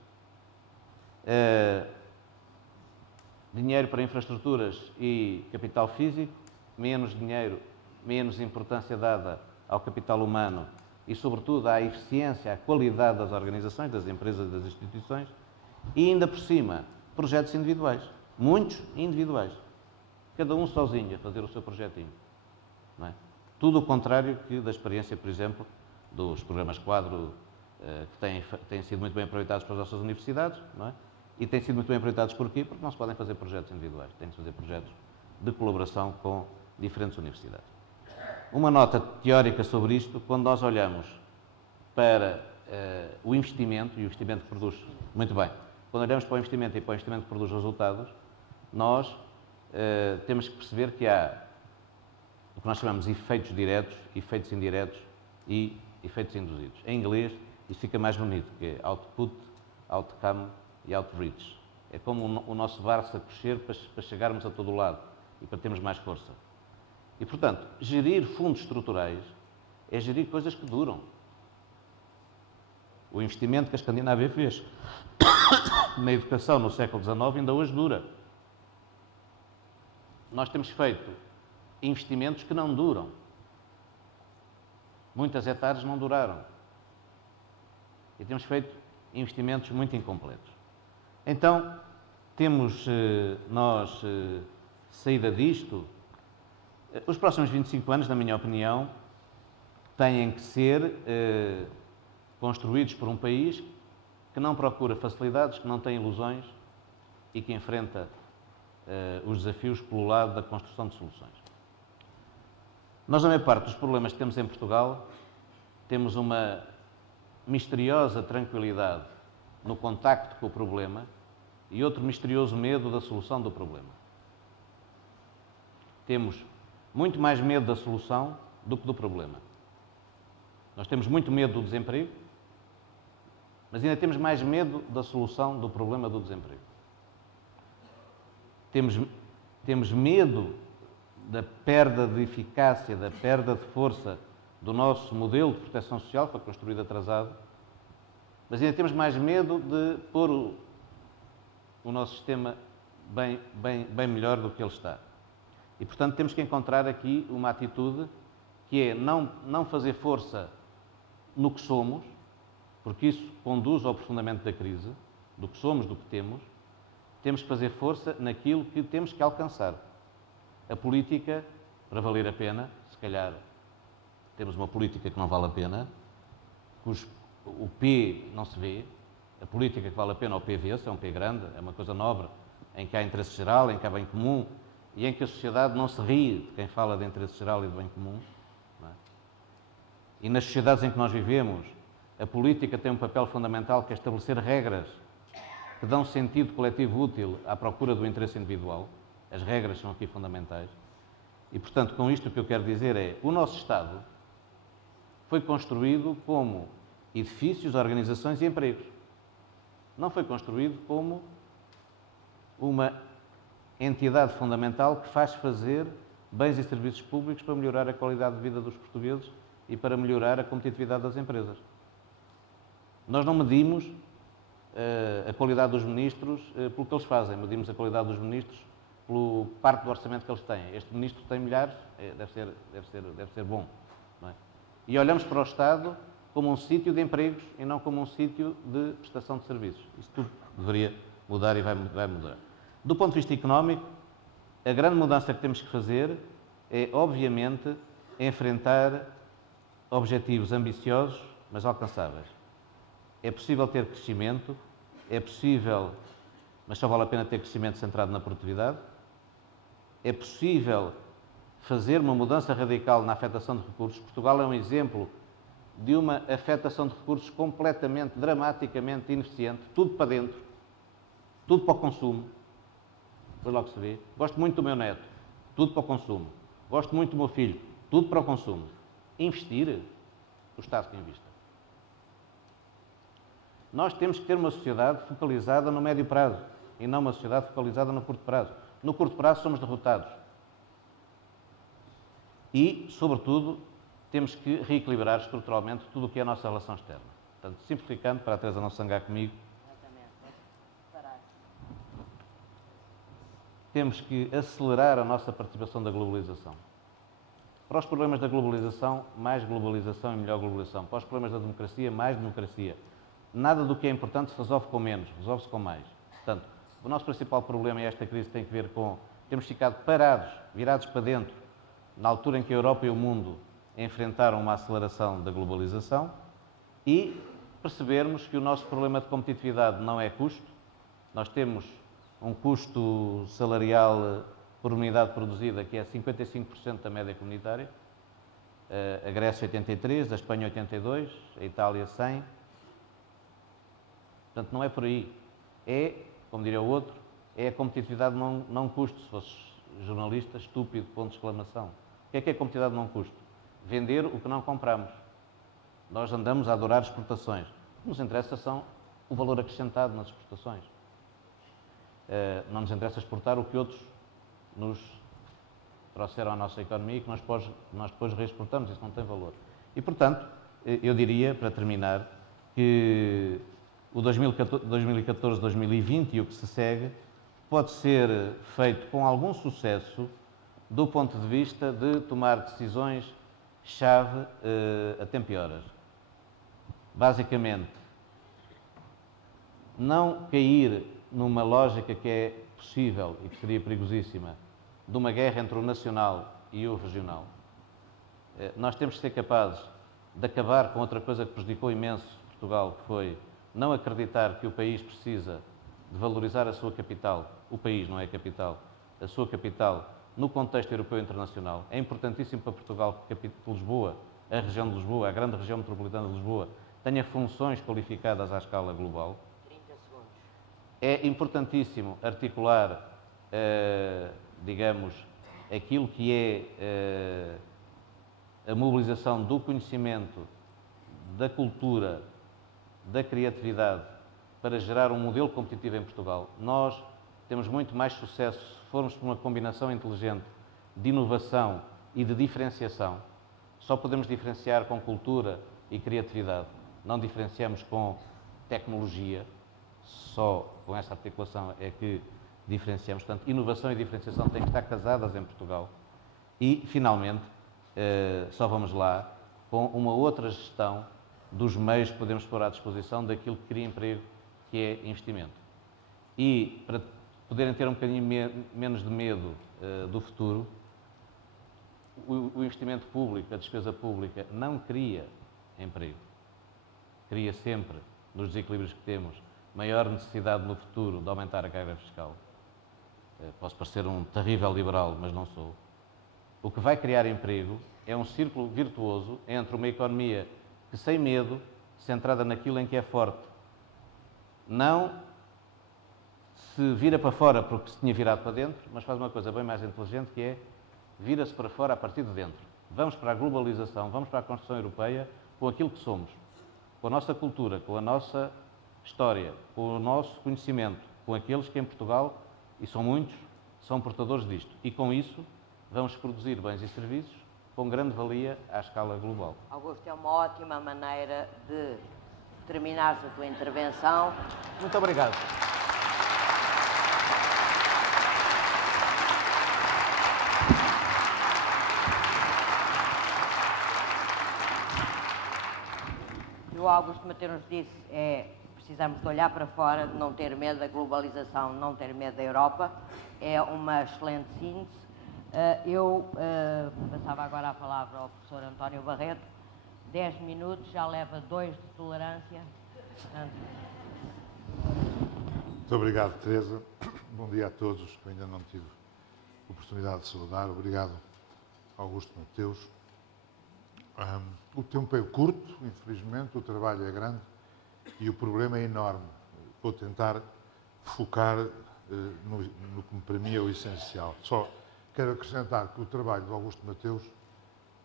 Dinheiro para infraestruturas e capital físico, menos dinheiro, menos importância dada ao capital humano e, sobretudo, à eficiência, à qualidade das organizações, das empresas e das instituições, e ainda por cima, projetos individuais, muitos individuais, cada um sozinho a fazer o seu projetinho. Não é? Tudo o contrário que da experiência, por exemplo, dos programas quadro, que têm sido muito bem aproveitados pelas nossas universidades, não é? E têm sido muito bem aproveitados porquê? Porque não se podem fazer projetos individuais, têm que fazer projetos de colaboração com diferentes universidades. Uma nota teórica sobre isto, quando nós olhamos para o investimento, e o investimento que produz, muito bem, quando olhamos para o investimento e para o investimento que produz resultados, nós temos que perceber que há o que nós chamamos de efeitos diretos, efeitos indiretos e efeitos induzidos. Em inglês, isto fica mais bonito, que é output, outcome e outreach. É como o nosso barco a crescer para chegarmos a todo o lado e para termos mais força. E, portanto, gerir fundos estruturais é gerir coisas que duram. O investimento que a Escandinávia fez na educação no século XIX ainda hoje dura. Nós temos feito investimentos que não duram. Muitas hectares não duraram. E temos feito investimentos muito incompletos. Então, temos nós saída disto. Os próximos 25 anos, na minha opinião, têm que ser construídos por um país que não procura facilidades, que não tem ilusões e que enfrenta os desafios pelo lado da construção de soluções. Nós, na maior parte dos problemas que temos em Portugal, temos uma misteriosa tranquilidade no contacto com o problema e outro misterioso medo da solução do problema. Temos muito mais medo da solução do que do problema. Nós temos muito medo do desemprego, mas ainda temos mais medo da solução do problema do desemprego. Temos medo da perda de eficácia, da perda de força do nosso modelo de proteção social, que foi construído atrasado, mas ainda temos mais medo de pôr o nosso sistema bem melhor do que ele está. E, portanto, temos que encontrar aqui uma atitude que é não fazer força no que somos, porque isso conduz ao aprofundamento da crise, do que somos, do que temos. Temos que fazer força naquilo que temos que alcançar. A política, para valer a pena, se calhar temos uma política que não vale a pena, o P não se vê, a política que vale a pena, o P vê-se, é um P grande, é uma coisa nobre, em que há interesse geral, em que há bem comum, e em que a sociedade não se ri de quem fala de interesse geral e de bem comum. Não é? E nas sociedades em que nós vivemos, a política tem um papel fundamental que é estabelecer regras que dão sentido coletivo útil à procura do interesse individual. As regras são aqui fundamentais. E, portanto, com isto o que eu quero dizer é o nosso Estado foi construído como edifícios, organizações e empregos. Não foi construído como uma entidade fundamental que faz fazer bens e serviços públicos para melhorar a qualidade de vida dos portugueses e para melhorar a competitividade das empresas. Nós não medimos a qualidade dos ministros pelo que eles fazem, medimos a qualidade dos ministros pelo parte do orçamento que eles têm. Este ministro tem milhares, deve ser bom. Não é? E olhamos para o Estado como um sítio de empregos e não como um sítio de prestação de serviços. Isso tudo deveria mudar e vai mudar. Do ponto de vista económico, a grande mudança que temos que fazer é, obviamente, enfrentar objetivos ambiciosos, mas alcançáveis. É possível ter crescimento, é possível, mas só vale a pena ter crescimento centrado na produtividade. É possível fazer uma mudança radical na afetação de recursos. Portugal é um exemplo de uma afetação de recursos completamente, dramaticamente ineficiente. Tudo para dentro, tudo para o consumo. Depois logo se vê. Gosto muito do meu neto, tudo para o consumo. Gosto muito do meu filho, tudo para o consumo. Investir, o Estado que invista. Nós temos que ter uma sociedade focalizada no médio prazo e não uma sociedade focalizada no curto prazo. No curto prazo somos derrotados. E, sobretudo, temos que reequilibrar estruturalmente tudo o que é a nossa relação externa. Portanto, simplificando, para a Teresa não se zangar comigo, temos que acelerar a nossa participação da globalização. Para os problemas da globalização, mais globalização e melhor globalização. Para os problemas da democracia, mais democracia. Nada do que é importante se resolve com menos, resolve-se com mais. Portanto, o nosso principal problema e esta crise tem que ver com termos ficado parados, virados para dentro, na altura em que a Europa e o mundo enfrentaram uma aceleração da globalização e percebermos que o nosso problema de competitividade não é custo. Nós temos um custo salarial por unidade produzida que é 55% da média comunitária, a Grécia 83%, a Espanha 82%, a Itália 100%. Portanto, não é por aí. É, como diria o outro, é a competitividade não custo. Se fosse jornalista, estúpido, ponto de exclamação. O que é a competitividade não custo? Vender o que não compramos. Nós andamos a adorar exportações. O que nos interessa são o valor acrescentado nas exportações. Não nos interessa exportar o que outros nos trouxeram à nossa economia e que nós depois reexportamos. Isso não tem valor. E, portanto, eu diria, para terminar, que o 2014-2020 e o que se segue pode ser feito com algum sucesso do ponto de vista de tomar decisões-chave a tempo e horas. Basicamente, não cair numa lógica que é possível e que seria perigosíssima de uma guerra entre o nacional e o regional. Nós temos que ser capazes de acabar com outra coisa que prejudicou imenso Portugal, que foi não acreditar que o país precisa de valorizar a sua capital, o país não é a capital, a sua capital no contexto europeu e internacional. É importantíssimo para Portugal que Lisboa, a região de Lisboa, a grande região metropolitana de Lisboa, tenha funções qualificadas à escala global. 30 segundos. É importantíssimo articular, digamos, aquilo que é a mobilização do conhecimento, da cultura, da criatividade para gerar um modelo competitivo em Portugal. Nós temos muito mais sucesso se formos por uma combinação inteligente de inovação e de diferenciação. Só podemos diferenciar com cultura e criatividade. Não diferenciamos com tecnologia. Só com essa articulação é que diferenciamos. Portanto, inovação e diferenciação têm que estar casadas em Portugal. E, finalmente, só vamos lá com uma outra gestão dos meios que podemos pôr à disposição daquilo que cria emprego, que é investimento. E, para poderem ter um bocadinho menos de medo do futuro, o investimento público, a despesa pública, não cria emprego. Cria sempre, nos desequilíbrios que temos, maior necessidade no futuro de aumentar a carga fiscal. Posso parecer um terrível liberal, mas não sou. O que vai criar emprego é um círculo virtuoso entre uma economia que, sem medo, centrada naquilo em que é forte, não se vira para fora porque se tinha virado para dentro, mas faz uma coisa bem mais inteligente, que é vira-se para fora a partir de dentro. Vamos para a globalização, vamos para a construção europeia com aquilo que somos, com a nossa cultura, com a nossa história, com o nosso conhecimento, com aqueles que em Portugal e são muitos, são portadores disto. E com isso vamos produzir bens e serviços com grande valia à escala global. Augusto, é uma ótima maneira de terminar a tua intervenção. Muito obrigado. O Augusto Mateus nos disse precisamos de olhar para fora, de não ter medo da globalização, não ter medo da Europa. É uma excelente síntese. Eu passava agora a palavra ao professor António Barreto. 10 minutos, já leva 2 de tolerância. Portanto... Muito obrigado, Teresa. Bom dia a todos, que ainda não tive oportunidade de saudar. Obrigado, Augusto Mateus. O tempo é curto, infelizmente, o trabalho é grande e o problema é enorme. Vou tentar focar no que para mim é o essencial. Só quero acrescentar que o trabalho do Augusto Mateus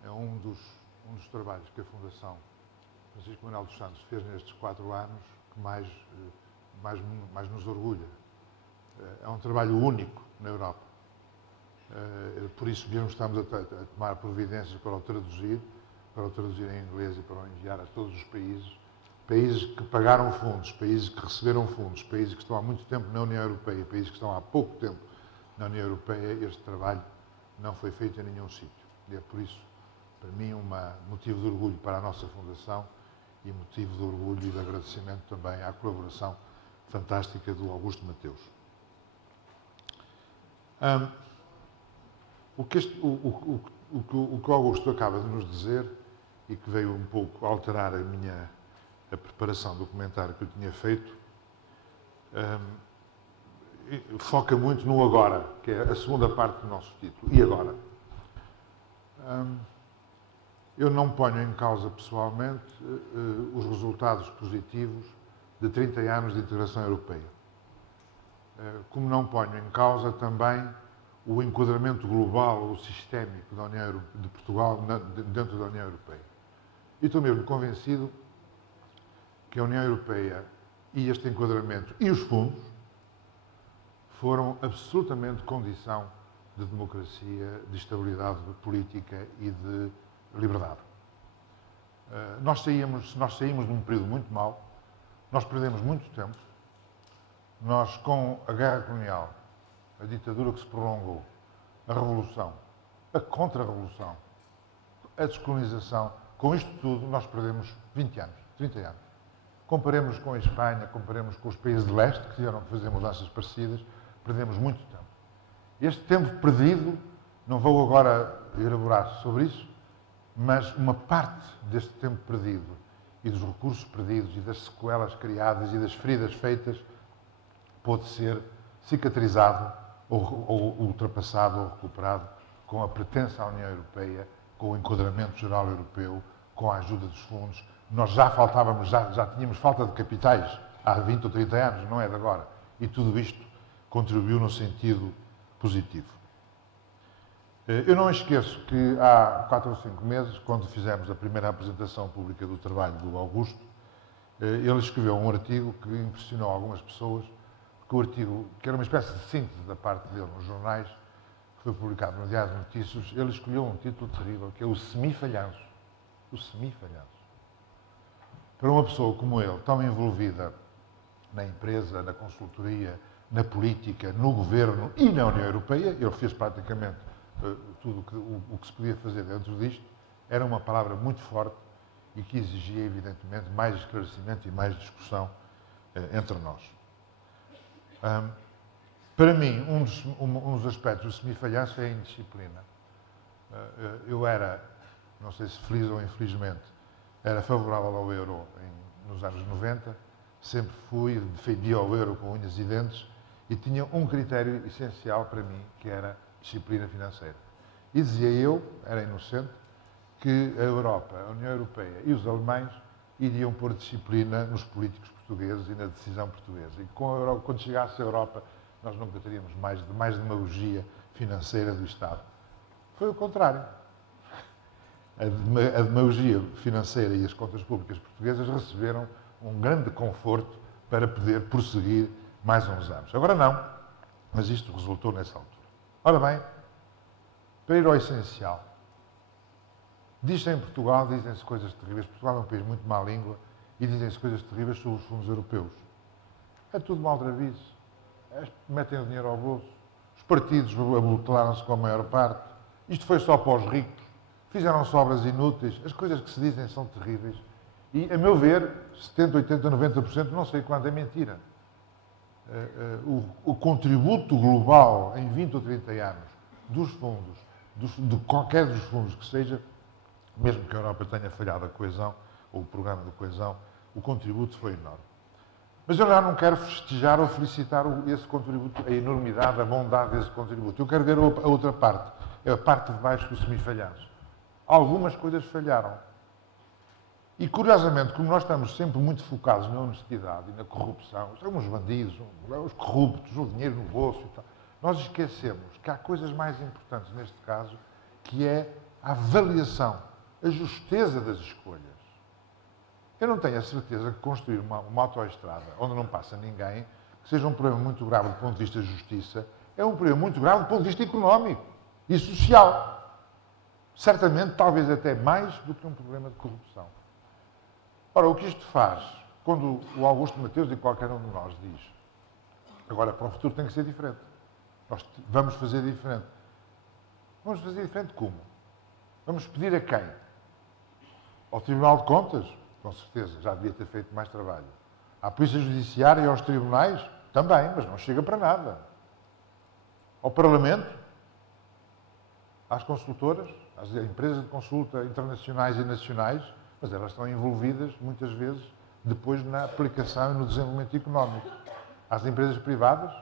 é um dos trabalhos que a Fundação Francisco Manuel dos Santos fez nestes 4 anos que mais nos orgulha. É um trabalho único na Europa. Por isso mesmo estamos a tomar providências para o traduzir em inglês e para o enviar a todos os países que pagaram fundos, países que receberam fundos, países que estão há muito tempo na União Europeia, países que estão há pouco tempo na União Europeia. Este trabalho não foi feito em nenhum sítio. E é por isso, para mim, um motivo de orgulho para a nossa Fundação e motivo de orgulho e de agradecimento também à colaboração fantástica do Augusto Mateus. O que o Augusto acaba de nos dizer e que veio um pouco alterar a preparação do comentário que eu tinha feito, foca muito no agora, que é a segunda parte do nosso título. E agora? Eu não ponho em causa pessoalmente os resultados positivos de 30 anos de integração europeia. Como não ponho em causa também o enquadramento global ou sistémico de Portugal dentro da União Europeia. E estou mesmo convencido que a União Europeia e este enquadramento e os fundos foram absolutamente condição de democracia, de estabilidade política e de liberdade. Nós saímos de um período muito mau, nós perdemos muito tempo, nós com a guerra colonial, a ditadura que se prolongou, a revolução, a contra-revolução, a descolonização, com isto tudo nós perdemos 20 anos, 30 anos. Comparemos com a Espanha, comparemos com os países de leste, que tiveram que fazer mudanças parecidas, perdemos muito tempo. Este tempo perdido, não vou agora elaborar sobre isso, mas uma parte deste tempo perdido e dos recursos perdidos e das sequelas criadas e das feridas feitas pode ser cicatrizado ou ultrapassado ou recuperado com a pertença à União Europeia, com o enquadramento geral europeu, com a ajuda dos fundos. Nós já tínhamos falta de capitais há 20 ou 30 anos, não é de agora. E tudo isto contribuiu no sentido positivo. Eu não esqueço que há 4 ou 5 meses, quando fizemos a primeira apresentação pública do trabalho do Augusto, ele escreveu um artigo que impressionou algumas pessoas, que o artigo, que era uma espécie de síntese da parte dele nos jornais, que foi publicado no Diário de Notícias, ele escolheu um título terrível, que é o semifalhanço. O semifalhanço. Para uma pessoa como ele, tão envolvida na empresa, na consultoria, na política, no governo e na União Europeia, ele fez praticamente tudo o que se podia fazer dentro disto, era uma palavra muito forte e que exigia, evidentemente, mais esclarecimento e mais discussão entre nós. Para mim, um dos aspectos do semifalhanço é a indisciplina. Eu era, não sei se feliz ou infelizmente, era favorável ao euro nos anos 90, sempre fui, defendia o euro com unhas e dentes e tinha um critério essencial para mim, que era disciplina financeira. E dizia eu, era inocente, que a Europa, a União Europeia e os alemães iriam pôr disciplina nos políticos portugueses e na decisão portuguesa. E quando chegasse a Europa, nós nunca teríamos mais demagogia financeira do Estado. Foi o contrário. A demagogia financeira e as contas públicas portuguesas receberam um grande conforto para poder prosseguir mais uns anos. Agora não. Mas isto resultou nessa altura. Ora bem, para ir ao essencial, diz-se em Portugal, dizem-se coisas terríveis. Portugal é um país muito má língua e dizem-se coisas terríveis sobre os fundos europeus. É tudo maldraviço. Metem o dinheiro ao bolso. Os partidos abutelaram-se com a maior parte. Isto foi só para os ricos. Fizeram-se obras inúteis. As coisas que se dizem são terríveis. E, a meu ver, 70%, 80%, 90%, não sei quanto, é mentira. O contributo global em 20 ou 30 anos dos fundos, de qualquer dos fundos que seja, mesmo que a Europa tenha falhado a coesão, ou o programa de coesão, o contributo foi enorme. Mas eu já não quero festejar ou felicitar esse contributo, a enormidade, a bondade desse contributo. Eu quero ver a outra parte, a parte de baixo do semifalhanço. Algumas coisas falharam. E, curiosamente, como nós estamos sempre muito focados na honestidade e na corrupção, somos bandidos, os corruptos, o dinheiro no bolso e tal, nós esquecemos que há coisas mais importantes neste caso, que é a avaliação, a justeza das escolhas. Eu não tenho a certeza que construir uma autoestrada onde não passa ninguém, que seja um problema muito grave do ponto de vista de justiça, é um problema muito grave do ponto de vista económico e social. Certamente, talvez até mais do que um problema de corrupção. Ora, o que isto faz, quando o Augusto Mateus e qualquer um de nós diz, agora para o futuro tem que ser diferente. Nós vamos fazer diferente. Vamos fazer diferente como? Vamos pedir a quem? Ao Tribunal de Contas? Com certeza, já devia ter feito mais trabalho. À Polícia Judiciária e aos tribunais? Também, mas não chega para nada. Ao Parlamento? Às consultoras? Às empresas de consulta internacionais e nacionais? Mas elas estão envolvidas, muitas vezes, depois na aplicação e no desenvolvimento económico. Às empresas privadas?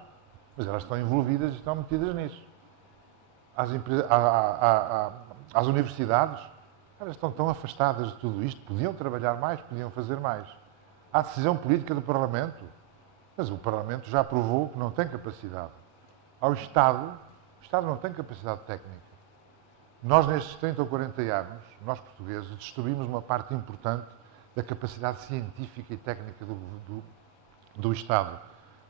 Mas elas estão envolvidas e estão metidas nisso. Às universidades? Elas estão tão afastadas de tudo isto, podiam trabalhar mais, podiam fazer mais. Há decisão política do Parlamento, mas o Parlamento já provou que não tem capacidade. Ao Estado, o Estado não tem capacidade técnica. Nós, nestes 30 ou 40 anos, nós portugueses, destruímos uma parte importante da capacidade científica e técnica do Estado,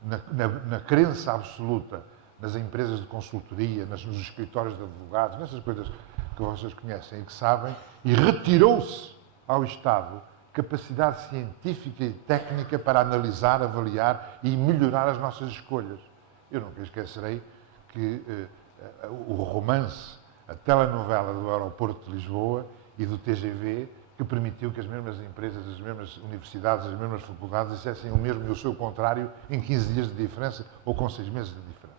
na crença absoluta nas empresas de consultoria, nos escritórios de advogados, nessas coisas que vocês conhecem e que sabem, e retirou-se ao Estado capacidade científica e técnica para analisar, avaliar e melhorar as nossas escolhas. Eu nunca esquecerei que o romance, a telenovela do Aeroporto de Lisboa e do TGV, que permitiu que as mesmas empresas, as mesmas universidades, as mesmas faculdades dissessem o mesmo e o seu contrário em 15 dias de diferença ou com 6 meses de diferença.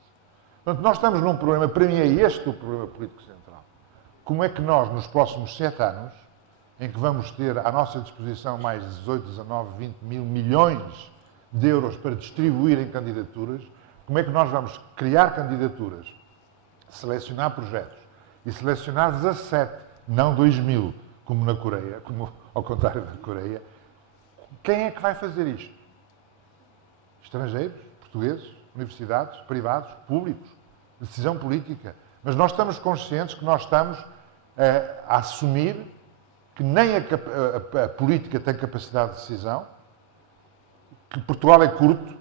Portanto, nós estamos num problema, para mim é este o problema político central. Como é que nós, nos próximos 7 anos, em que vamos ter à nossa disposição mais de 18, 19, 20 mil milhões de euros para distribuir em candidaturas, como é que nós vamos criar candidaturas, selecionar projetos e selecionar 17, não 2.000, como na Coreia, como ao contrário da Coreia? Quem é que vai fazer isto? Estrangeiros, portugueses, universidades, privados, públicos, decisão política. Mas nós estamos conscientes que nós estamos a assumir que nem a política tem capacidade de decisão, que Portugal é curto,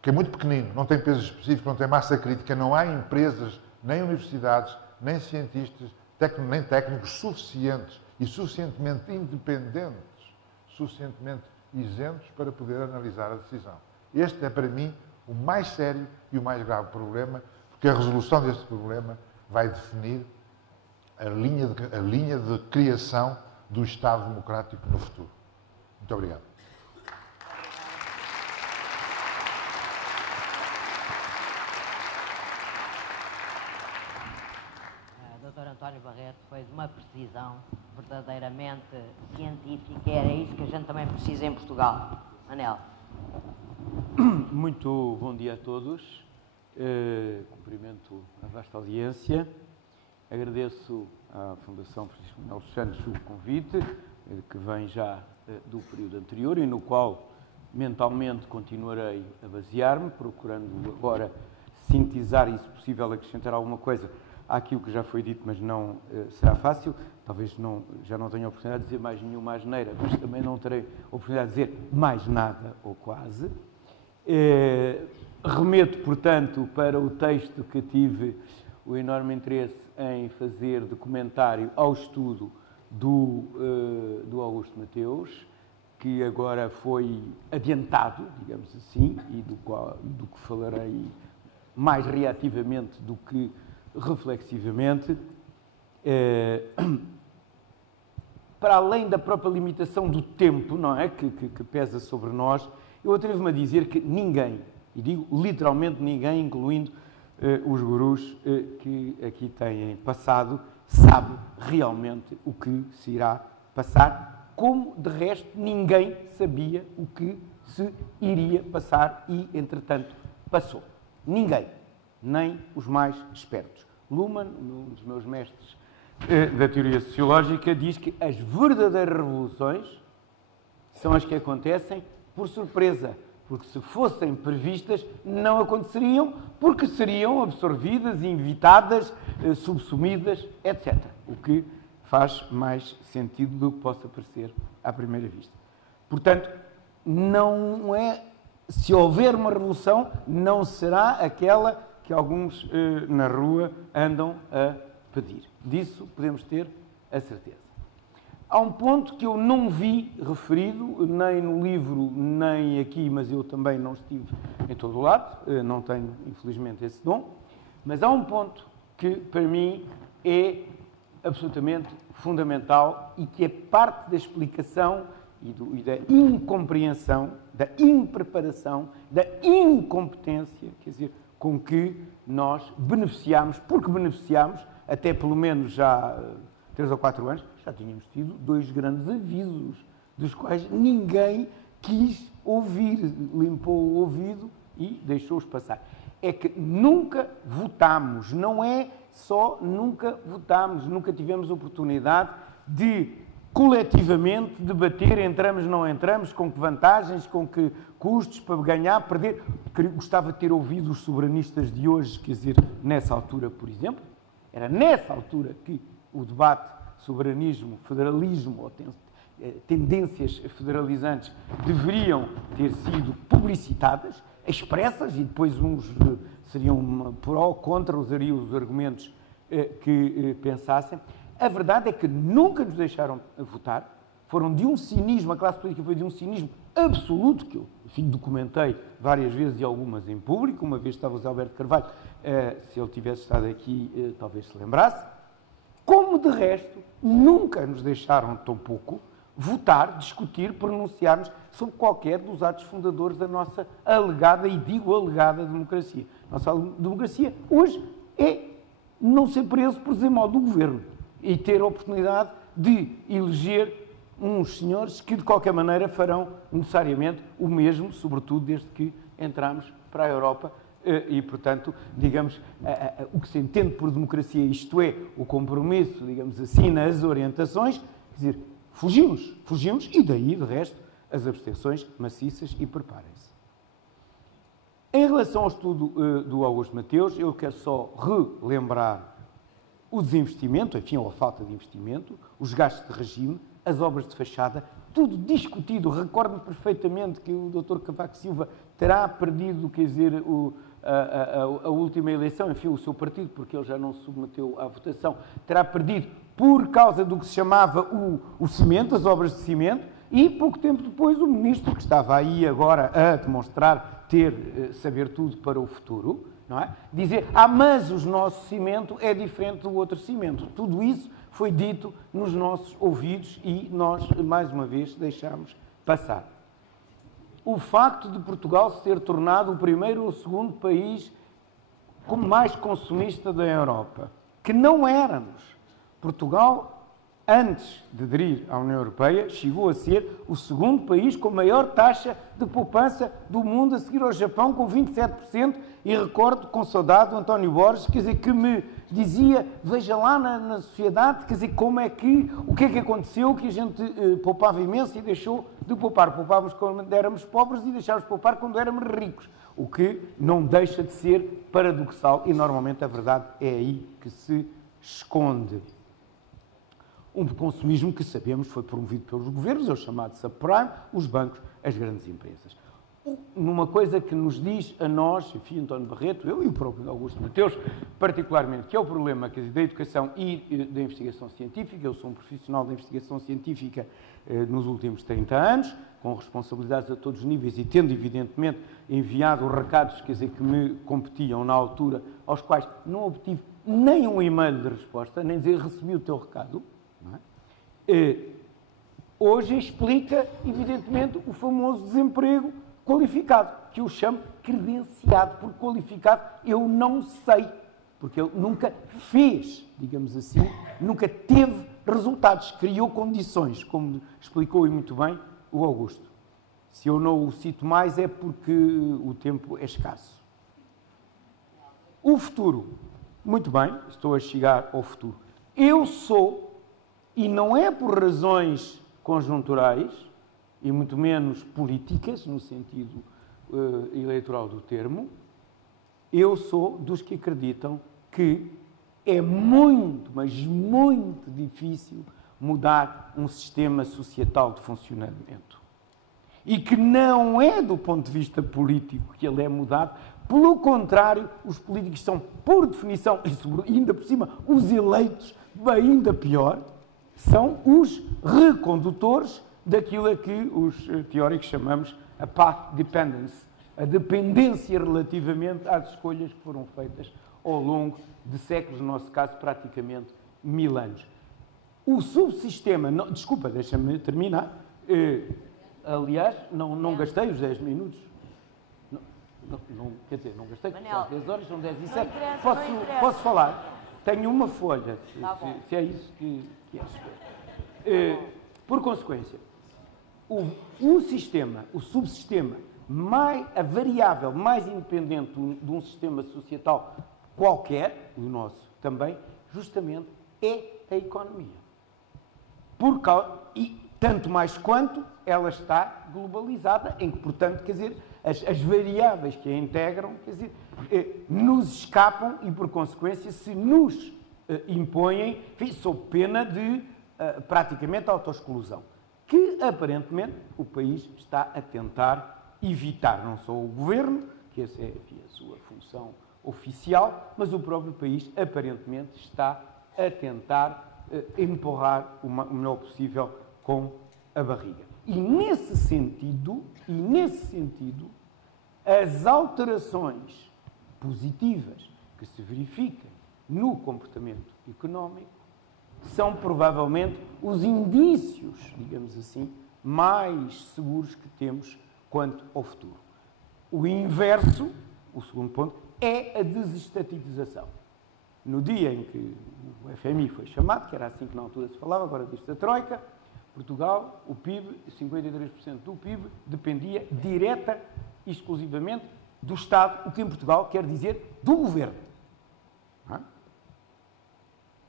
que é muito pequenino, não tem peso específico, não tem massa crítica, não há empresas, nem universidades, nem cientistas, nem técnicos suficientes e suficientemente independentes, suficientemente isentos para poder analisar a decisão. Este é, para mim, o mais sério e o mais grave problema, porque a resolução deste problema vai definir a linha de criação do Estado democrático no futuro. Muito obrigado. Dr. António Barreto foi de uma precisão verdadeiramente científica e era isso que a gente também precisa em Portugal. Manel. Muito bom dia a todos. Cumprimento a vasta audiência. Agradeço à Fundação Francisco Manuel dos Santos o convite, que vem já do período anterior e no qual mentalmente continuarei a basear-me, procurando agora sintetizar e, se possível, acrescentar alguma coisa àquilo que já foi dito, mas não será fácil. Talvez já não tenha a oportunidade de dizer mais nenhuma asneira, mas também não terei a oportunidade de dizer mais nada ou quase. Remeto, portanto, para o texto que tive o enorme interesse em fazer de comentário ao estudo do Augusto Mateus, que agora foi adiantado, digamos assim, e do que falarei mais reativamente do que reflexivamente. Para além da própria limitação do tempo, não é, que pesa sobre nós, eu atrevo-me a dizer que ninguém, e digo literalmente ninguém, incluindo os gurus que aqui têm passado, sabe realmente o que se irá passar, como de resto ninguém sabia o que se iria passar e, entretanto, passou. Ninguém, nem os mais espertos. Luhmann, um dos meus mestres da teoria sociológica, diz que as verdadeiras revoluções são as que acontecem por surpresa, porque se fossem previstas não aconteceriam, porque seriam absorvidas, invitadas, subsumidas, etc. O que faz mais sentido do que possa parecer à primeira vista. Portanto, não é, se houver uma revolução, não será aquela que alguns na rua andam a pedir. Disso podemos ter a certeza. Há um ponto que eu não vi referido, nem no livro, nem aqui, mas eu também não estive em todo o lado, não tenho, infelizmente, esse dom, mas há um ponto que, para mim, é absolutamente fundamental e que é parte da explicação e da incompreensão, da impreparação, da incompetência, quer dizer, com que nós beneficiámos, porque beneficiámos, até pelo menos já 3 ou 4 anos, já tínhamos tido 2 grandes avisos, dos quais ninguém quis ouvir, limpou o ouvido e deixou-os passar. É que nunca votámos, não é só nunca votámos, nunca tivemos oportunidade de coletivamente debater, entramos, não entramos, com que vantagens, com que custos para ganhar, perder. Gostava de ter ouvido os soberanistas de hoje, quer dizer, nessa altura, por exemplo, era nessa altura que o debate soberanismo, federalismo ou tendências federalizantes deveriam ter sido publicitadas, expressas, e depois uns seriam pró, contra, usariam os argumentos que pensassem. A verdade é que nunca nos deixaram votar, foram de um cinismo, a classe política foi de um cinismo absoluto, que eu, enfim, documentei várias vezes e algumas em público. Uma vez estava o Zé Alberto Carvalho, se ele tivesse estado aqui, talvez se lembrasse. Como, de resto, nunca nos deixaram, tão pouco, votar, discutir, pronunciar-nos sobre qualquer dos atos fundadores da nossa alegada, e digo alegada, democracia. Nossa democracia hoje é não ser preso por dizer mal do governo e ter a oportunidade de eleger uns senhores que, de qualquer maneira, farão necessariamente o mesmo, sobretudo desde que entramos para a Europa. E, portanto, digamos, o que se entende por democracia, isto é, o compromisso, digamos assim, nas orientações, quer dizer, fugimos, e daí, de resto, as abstenções maciças, e preparem-se. Em relação ao estudo do Augusto Mateus, eu quero só relembrar o desinvestimento, enfim, ou a falta de investimento, os gastos de regime, as obras de fachada, tudo discutido. Recordo-me perfeitamente que o Dr. Cavaco Silva terá perdido, quer dizer, a última eleição, enfim, o seu partido, porque ele já não se submeteu à votação, terá perdido por causa do que se chamava o cimento, as obras de cimento, e pouco tempo depois o ministro, que estava aí agora a demonstrar saber tudo para o futuro, não é? Dizer, mas o nosso cimento é diferente do outro cimento. Tudo isso foi dito nos nossos ouvidos e nós, mais uma vez, deixamos passar. O facto de Portugal se ter tornado o primeiro ou o segundo país mais consumista da Europa, que não éramos. Portugal, antes de aderir à União Europeia, chegou a ser o segundo país com maior taxa de poupança do mundo, a seguir ao Japão, com 27%, e recordo com saudade o António Borges, quer dizer, que me dizia, veja lá na sociedade, quer dizer, o que é que aconteceu, que a gente poupava imenso e deixou de poupar. Poupávamos quando éramos pobres e deixávamos de poupar quando éramos ricos, o que não deixa de ser paradoxal, e normalmente a verdade é aí que se esconde. Um consumismo que sabemos foi promovido pelos governos, é o chamado subprime, os bancos, as grandes empresas. numa coisa que nos diz a nós, enfim, António Barreto, eu e o próprio Augusto Mateus, particularmente, que é o problema da educação e da investigação científica. Eu sou um profissional da investigação científica nos últimos 30 anos, com responsabilidades a todos os níveis e tendo, evidentemente, enviado recados, quer dizer, que me competiam na altura, aos quais não obtive nem um e-mail de resposta, nem dizer recebi o teu recado. Não é? Hoje explica, evidentemente, o famoso desemprego qualificado, que eu chamo credenciado, porque qualificado eu não sei, porque ele nunca fez, digamos assim, nunca teve resultados, criou condições, como explicou muito bem o Augusto. Se eu não o cito mais é porque o tempo é escasso. O futuro, muito bem, estou a chegar ao futuro. Eu sou, e não é por razões conjunturais, e muito menos políticas, no sentido eleitoral do termo, eu sou dos que acreditam que é muito, mas muito difícil mudar um sistema societal de funcionamento. E que não é do ponto de vista político que ele é mudado, pelo contrário, os políticos são, por definição, e ainda por cima, os eleitos, ainda pior, são os recondutores daquilo a que os teóricos chamamos a path dependence, a dependência relativamente às escolhas que foram feitas ao longo de séculos, no nosso caso, praticamente 1000 anos. O subsistema, desculpa, deixa-me terminar, aliás, não gastei os 10 minutos, quer dizer, não gastei, Manel, 10 horas, são 10 e 7, Posso falar, tenho uma folha, se é isso que queres. Por consequência, o subsistema, a variável mais independente de um sistema societal qualquer, o nosso também, justamente é a economia. E tanto mais quanto ela está globalizada, em que, portanto, quer dizer, as variáveis que a integram, quer dizer, nos escapam e, por consequência, se nos impõem, enfim, sob pena de praticamente autoexclusão, que aparentemente o país está a tentar evitar, não só o governo, que essa é, enfim, a sua função oficial, mas o próprio país aparentemente está a tentar empurrar o melhor possível com a barriga. E nesse sentido, as alterações positivas que se verificam no comportamento económico são provavelmente os indícios, digamos assim, mais seguros que temos quanto ao futuro. O inverso, o segundo ponto, é a desestatização. No dia em que o FMI foi chamado, que era assim que na altura se falava, agora diz-se a Troika, Portugal, o PIB, 53% do PIB, dependia direta e exclusivamente do Estado, o que em Portugal quer dizer do governo. Não é?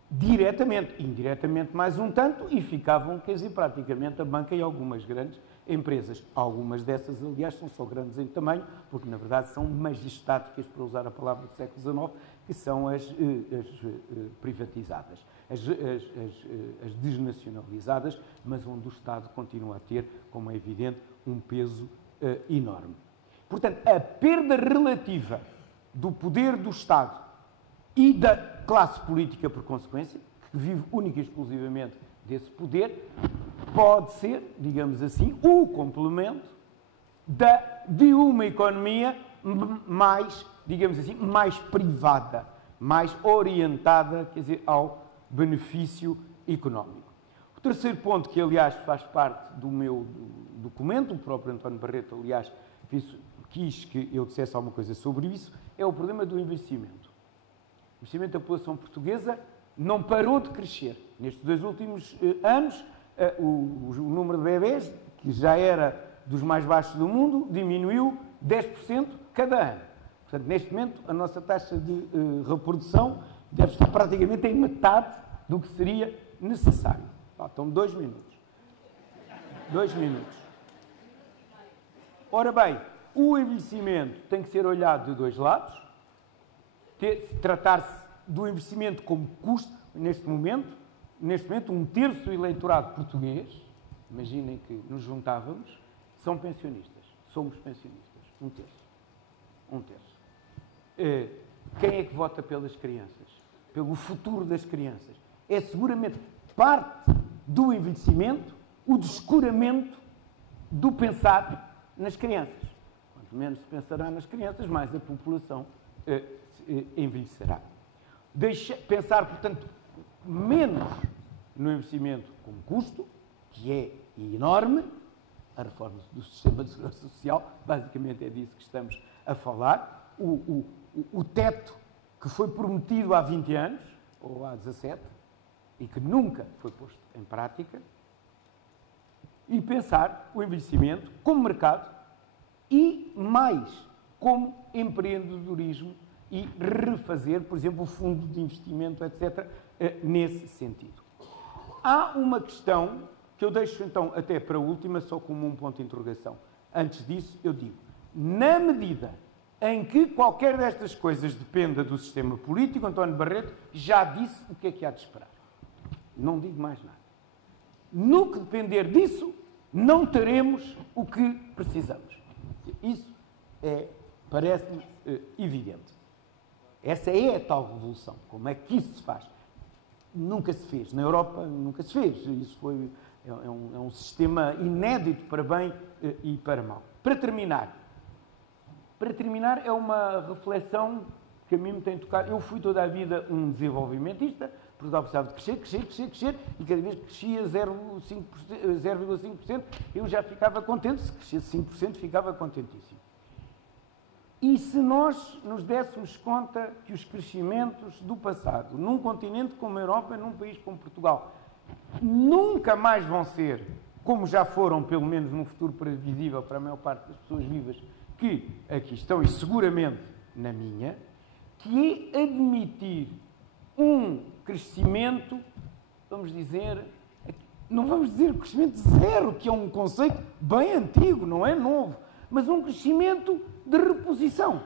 Diretamente, indiretamente mais um tanto, e ficavam, quer dizer, praticamente a banca e algumas grandes empresas. Algumas dessas, aliás, são só grandes em tamanho, porque na verdade são majestáticas, para usar a palavra do século XIX, que são as privatizadas, as desnacionalizadas, mas onde o Estado continua a ter, como é evidente, um peso enorme. Portanto, a perda relativa do poder do Estado e da classe política, por consequência, que vive única e exclusivamente desse poder, pode ser, digamos assim, o complemento de uma economia mais, digamos assim, mais privada, mais orientada, quer dizer, ao benefício económico. O terceiro ponto, que aliás faz parte do meu documento, o próprio António Barreto, aliás, quis que eu dissesse alguma coisa sobre isso, é o problema do envelhecimento. O envelhecimento da população portuguesa não parou de crescer. Nestes 2 últimos anos, o número de bebés, que já era dos mais baixos do mundo, diminuiu 10% cada ano. Portanto, neste momento, a nossa taxa de reprodução deve estar praticamente em metade do que seria necessário. Faltam 2 minutos. 2 minutos. Ora bem, o envelhecimento tem que ser olhado de 2 lados. Tratar-se do envelhecimento como custo, neste momento, 1/3 do eleitorado português, imaginem que nos juntávamos, são pensionistas. somos pensionistas. Um terço. Um terço. Quem é que vota pelas crianças? Pelo futuro das crianças? É seguramente parte do envelhecimento, o descuramento do pensar nas crianças. Quanto menos se pensará nas crianças, mais a população envelhecerá. Pensar, portanto, menos no investimento como custo, que é enorme, a reforma do sistema de segurança social, basicamente é disso que estamos a falar, o teto que foi prometido há 20 anos, ou há 17, e que nunca foi posto em prática, e pensar o envelhecimento como mercado e mais como empreendedorismo e refazer, por exemplo, o fundo de investimento, etc., nesse sentido. Há uma questão que eu deixo então até para a última, só como um ponto de interrogação. Antes disso, eu digo, na medida em que qualquer destas coisas dependa do sistema político, António Barreto já disse o que é que há de esperar. Não digo mais nada. No que depender disso, não teremos o que precisamos. Isso parece-me evidente. Essa é a tal revolução. Como é que isso se faz? Nunca se fez. Na Europa nunca se fez. Isso é um sistema inédito para bem e para mal. Para terminar, é uma reflexão que a mim me tem tocado. Eu fui toda a vida um desenvolvimentista, Portugal precisava de crescer, e cada vez que crescia 0,5%, eu já ficava contente. Se crescesse 5%, ficava contentíssimo. E se nós nos dessemos conta que os crescimentos do passado, num continente como a Europa, num país como Portugal, nunca mais vão ser, como já foram, pelo menos num futuro previsível para a maior parte das pessoas vivas que aqui estão, e seguramente na minha, que é admitir um crescimento, vamos dizer, não vamos dizer crescimento zero, que é um conceito bem antigo, não é novo, mas um crescimento de reposição,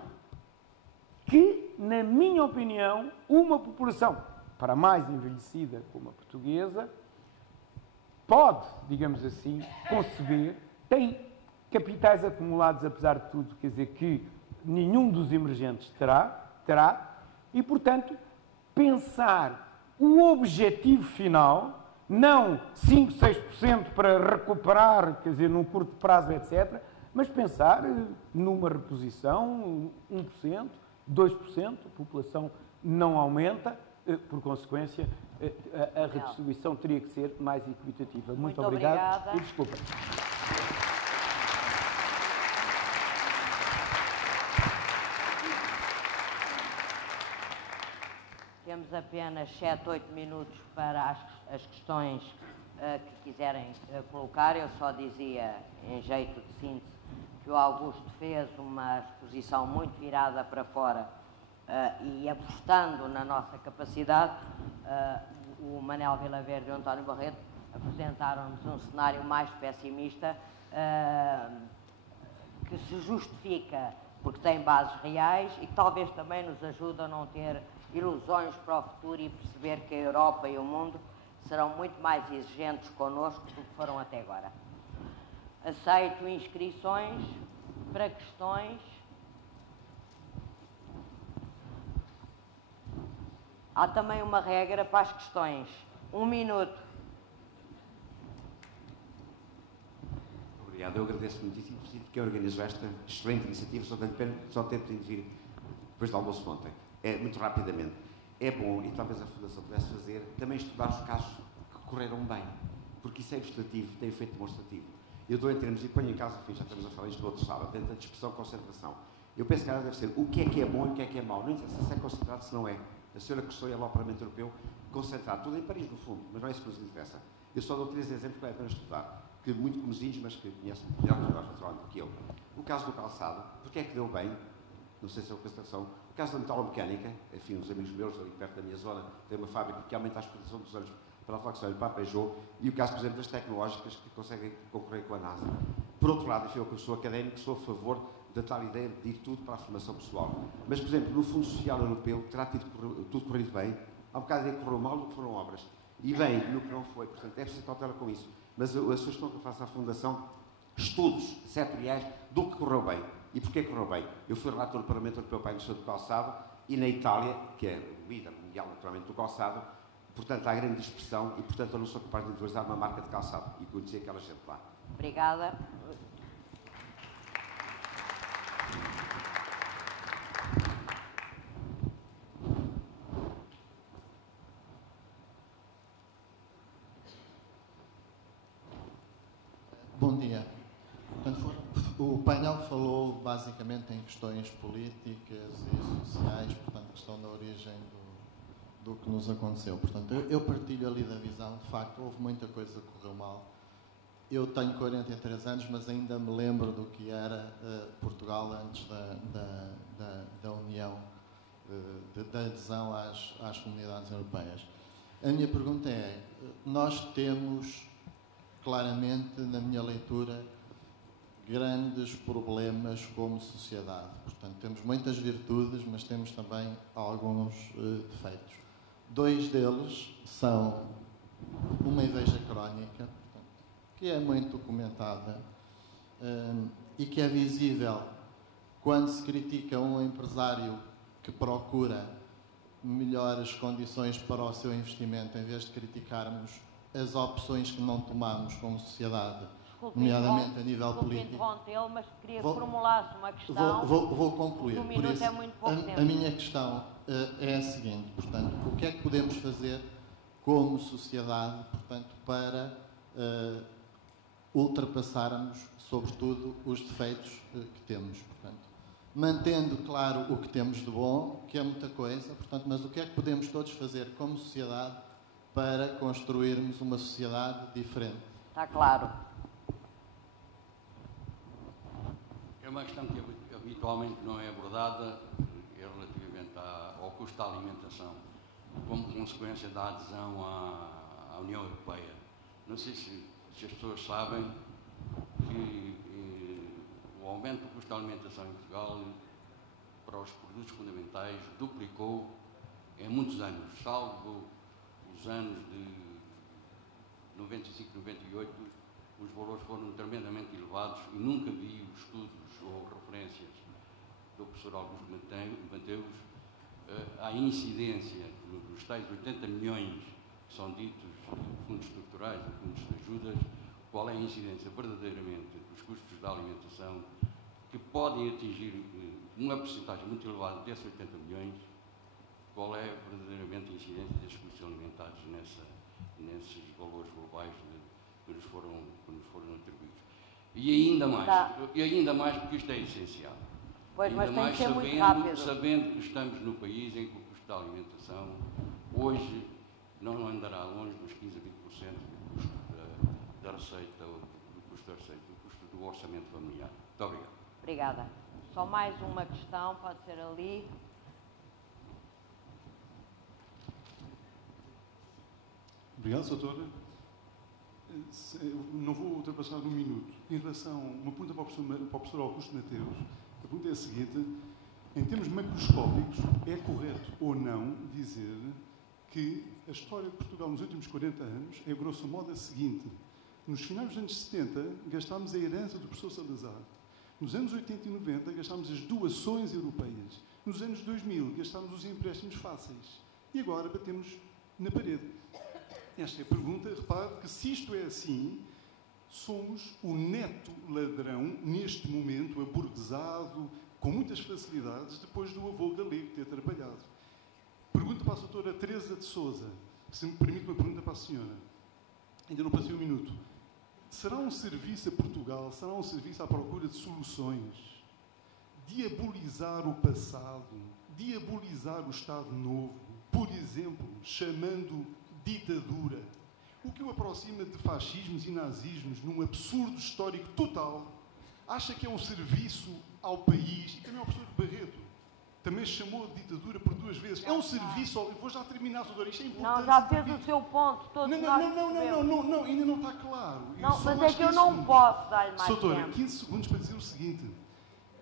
que, na minha opinião, uma população para mais envelhecida como a portuguesa pode, digamos assim, conceber, tem capitais acumulados, apesar de tudo, quer dizer, que nenhum dos emergentes terá, e, portanto, pensar o objetivo final, não 5, 6% para recuperar, quer dizer, num curto prazo, etc., mas pensar numa reposição, 1%, 2%, a população não aumenta, por consequência, a redistribuição teria que ser mais equitativa. Muito obrigado. Obrigada. E desculpa. Temos apenas 7, 8 minutos para as questões que quiserem colocar. Eu só dizia, em jeito de síntese, que o Augusto fez uma exposição muito virada para fora e apostando na nossa capacidade. O Manel Vilaverde e o António Barreto apresentaram-nos um cenário mais pessimista que se justifica porque tem bases reais e que talvez também nos ajude a não ter ilusões para o futuro e perceber que a Europa e o mundo serão muito mais exigentes connosco do que foram até agora. Aceito inscrições para questões. Há também uma regra para as questões. 1 minuto. Obrigado. Eu agradeço muitíssimo, Presidente, que organizou esta excelente iniciativa. Só tento vir depois do almoço ontem. Muito rapidamente. É bom, e talvez a Fundação pudesse fazer, também estudar os casos que correram bem, porque isso é ilustrativo, tem efeito demonstrativo. Eu dou em termos, e ponho em causa, enfim, já estamos a falar isto do outro sábado, dentro da dispersão concentração. Eu penso que ela deve ser o que é bom e o que é mau. Não interessa se é concentrado, se não é. A senhora que sou lá ao Parlamento Europeu, concentrado, tudo em Paris, no fundo, mas não é isso que nos interessa. Eu só dou 3 exemplos para estudar, que muito comezinhos, mas que conhecem melhor do que eu. O caso do calçado, porque é que deu bem? Não sei se é uma constatação. O caso da metalomecânica, enfim, uns amigos meus ali perto da minha zona têm uma fábrica que aumenta a exportação dos anos para a Volkswagen e para a Peugeot, e o caso, por exemplo, das tecnológicas que conseguem concorrer com a NASA. Por outro lado, enfim, eu que sou académico, sou a favor da tal ideia de ir tudo para a formação pessoal. Mas, por exemplo, no Fundo Social Europeu terá tudo corrido bem, há um bocado que correu mal do que foram obras, e bem no que não foi, portanto, é preciso cautela com isso. Mas a sugestão que eu faço à Fundação estudos setoriais do que correu bem. E porquê correu bem? Eu fui relator do Parlamento Europeu para a indústria do calçado e na Itália, que é o líder mundial naturalmente do calçado, portanto há grande dispersão e portanto eu não sou capaz de individualizar uma marca de calçado e conhecer aquela gente lá. Obrigada. Bom dia. Portanto, o painel falou basicamente em questões políticas e sociais, portanto, questão da origem do que nos aconteceu. Portanto, eu partilho ali da visão, de facto, houve muita coisa que correu mal. Eu tenho 43 anos, mas ainda me lembro do que era Portugal antes da União, da adesão às comunidades europeias. A minha pergunta é, nós temos claramente, na minha leitura, grandes problemas como sociedade. Portanto, temos muitas virtudes, mas temos também alguns defeitos. 2 deles são uma inveja crónica, portanto, que é muito documentada e que é visível quando se critica um empresário que procura melhores condições para o seu investimento, em vez de criticarmos as opções que não tomamos como sociedade, nomeadamente a nível político. Interrompê-lo, mas queria que formulasse uma questão. Vou concluir. Um Por minuto isso, é muito pouco tempo. a minha questão é a seguinte, portanto, o que é que podemos fazer como sociedade, portanto, para ultrapassarmos, sobretudo, os defeitos que temos, portanto, mantendo claro o que temos de bom, que é muita coisa, portanto, mas o que é que podemos todos fazer como sociedade para construirmos uma sociedade diferente? Está claro. É uma questão que habitualmente não é abordada, é relativamente ao custo da alimentação, como consequência da adesão à União Europeia. Não sei se as pessoas sabem que o aumento do custo da alimentação em Portugal para os produtos fundamentais duplicou em muitos anos, salvo os anos de 95, 98, os valores foram tremendamente elevados e nunca vi os estudos ou referências do professor Augusto Mateus à incidência dos tais 80 milhões que são ditos fundos estruturais ou fundos de ajudas, qual é a incidência verdadeiramente dos custos da alimentação que podem atingir uma porcentagem muito elevada desses 80 milhões, qual é verdadeiramente a incidência desses custos alimentares nesses valores globais que nos foram atribuídos. E ainda mais porque isto é essencial. Pois, mas ainda tem que ser mais muito rápido. sabendo que estamos no país em que o custo da alimentação hoje não andará longe dos 15 a 20% do custo da receita, do custo do orçamento familiar. Muito obrigado. Obrigada. Só mais uma questão, pode ser ali. Obrigado, doutora. Não vou ultrapassar um minuto. Em relação, uma pergunta para o professor Augusto Mateus, a pergunta é a seguinte: em termos macroscópicos, é correto ou não dizer que a história de Portugal nos últimos 40 anos é, grosso modo, a seguinte: nos finais dos anos 70, gastámos a herança do professor Salazar. Nos anos 80 e 90, gastámos as doações europeias. Nos anos 2000, gastámos os empréstimos fáceis. E agora batemos na parede. Esta é a pergunta. Repare que, se isto é assim, somos o neto ladrão, neste momento, aburguesado, com muitas facilidades, depois do avô galego ter trabalhado. Pergunta para a doutora Teresa de Sousa, se me permite uma pergunta para a senhora. Ainda não passei um minuto. Será um serviço a Portugal, será um serviço à procura de soluções, diabolizar o passado, diabolizar o Estado Novo, por exemplo, chamando ditadura, o que o aproxima de fascismos e nazismos num absurdo histórico total? Acha que é um serviço ao país? E também ao professor Barreto, também chamou de ditadura por 2 vezes. É um serviço ao... Vou já terminar, doutor, isto é importante. Não, já fez o seu ponto. Todos não, ainda não está claro. Não, mas é que eu não posso dar-lhe mais doutora, tempo. 15 segundos para dizer o seguinte: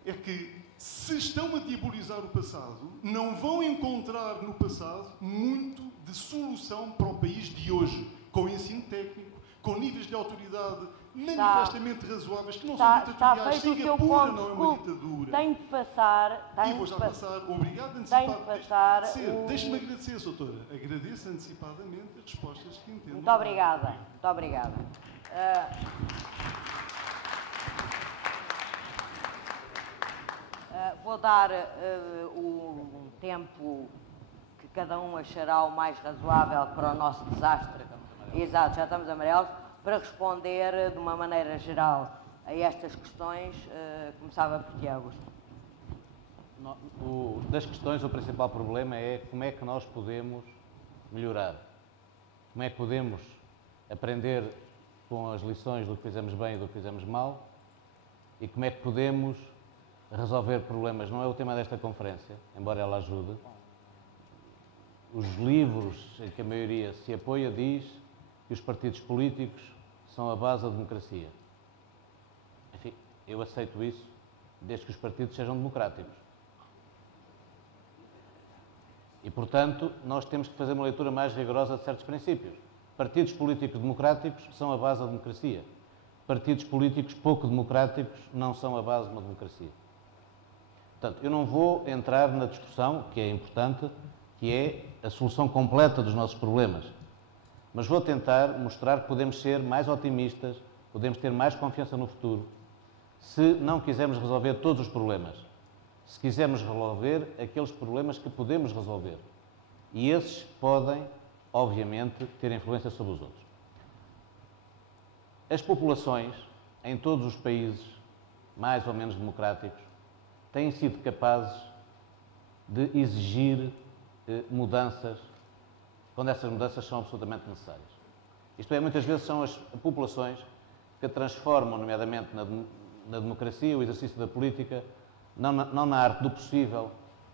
é que, se estão a diabolizar o passado, não vão encontrar no passado muito de solução para o país de hoje, com ensino técnico, com níveis de autoridade manifestamente razoáveis, que não são Está ditatoriais. feito o seu Singapura ponto. não é uma Desculpe, ditadura. tenho que passar. E vou já passar. Obrigado Tenho antecipadamente. que passar. Deixe-me agradecer, doutora. Agradeço antecipadamente as respostas que entendo. Muito obrigada. Muito obrigada. Vou dar um tempo que cada um achará o mais razoável para o nosso desastre. Exato, já estamos amarelos. Para responder de uma maneira geral a estas questões, começava por Tiago. Das questões, o principal problema é como é que nós podemos melhorar. Como é que podemos aprender com as lições do que fizemos bem e do que fizemos mal e como é que podemos resolver problemas. Não é o tema desta conferência, embora ela ajude. Os livros em que a maioria se apoia diz que os partidos políticos são a base da democracia. Enfim, eu aceito isso desde que os partidos sejam democráticos. E, portanto, nós temos que fazer uma leitura mais rigorosa de certos princípios. Partidos políticos democráticos são a base da democracia. Partidos políticos pouco democráticos não são a base de uma democracia. Portanto, eu não vou entrar na discussão, que é importante, que é a solução completa dos nossos problemas. Mas vou tentar mostrar que podemos ser mais otimistas, podemos ter mais confiança no futuro, se não quisermos resolver todos os problemas. Se quisermos resolver aqueles problemas que podemos resolver. E esses podem, obviamente, ter influência sobre os outros. As populações, em todos os países mais ou menos democráticos, têm sido capazes de exigir mudanças quando essas mudanças são absolutamente necessárias. Isto é, muitas vezes são as populações que transformam, nomeadamente na democracia, o exercício da política, não na arte do possível,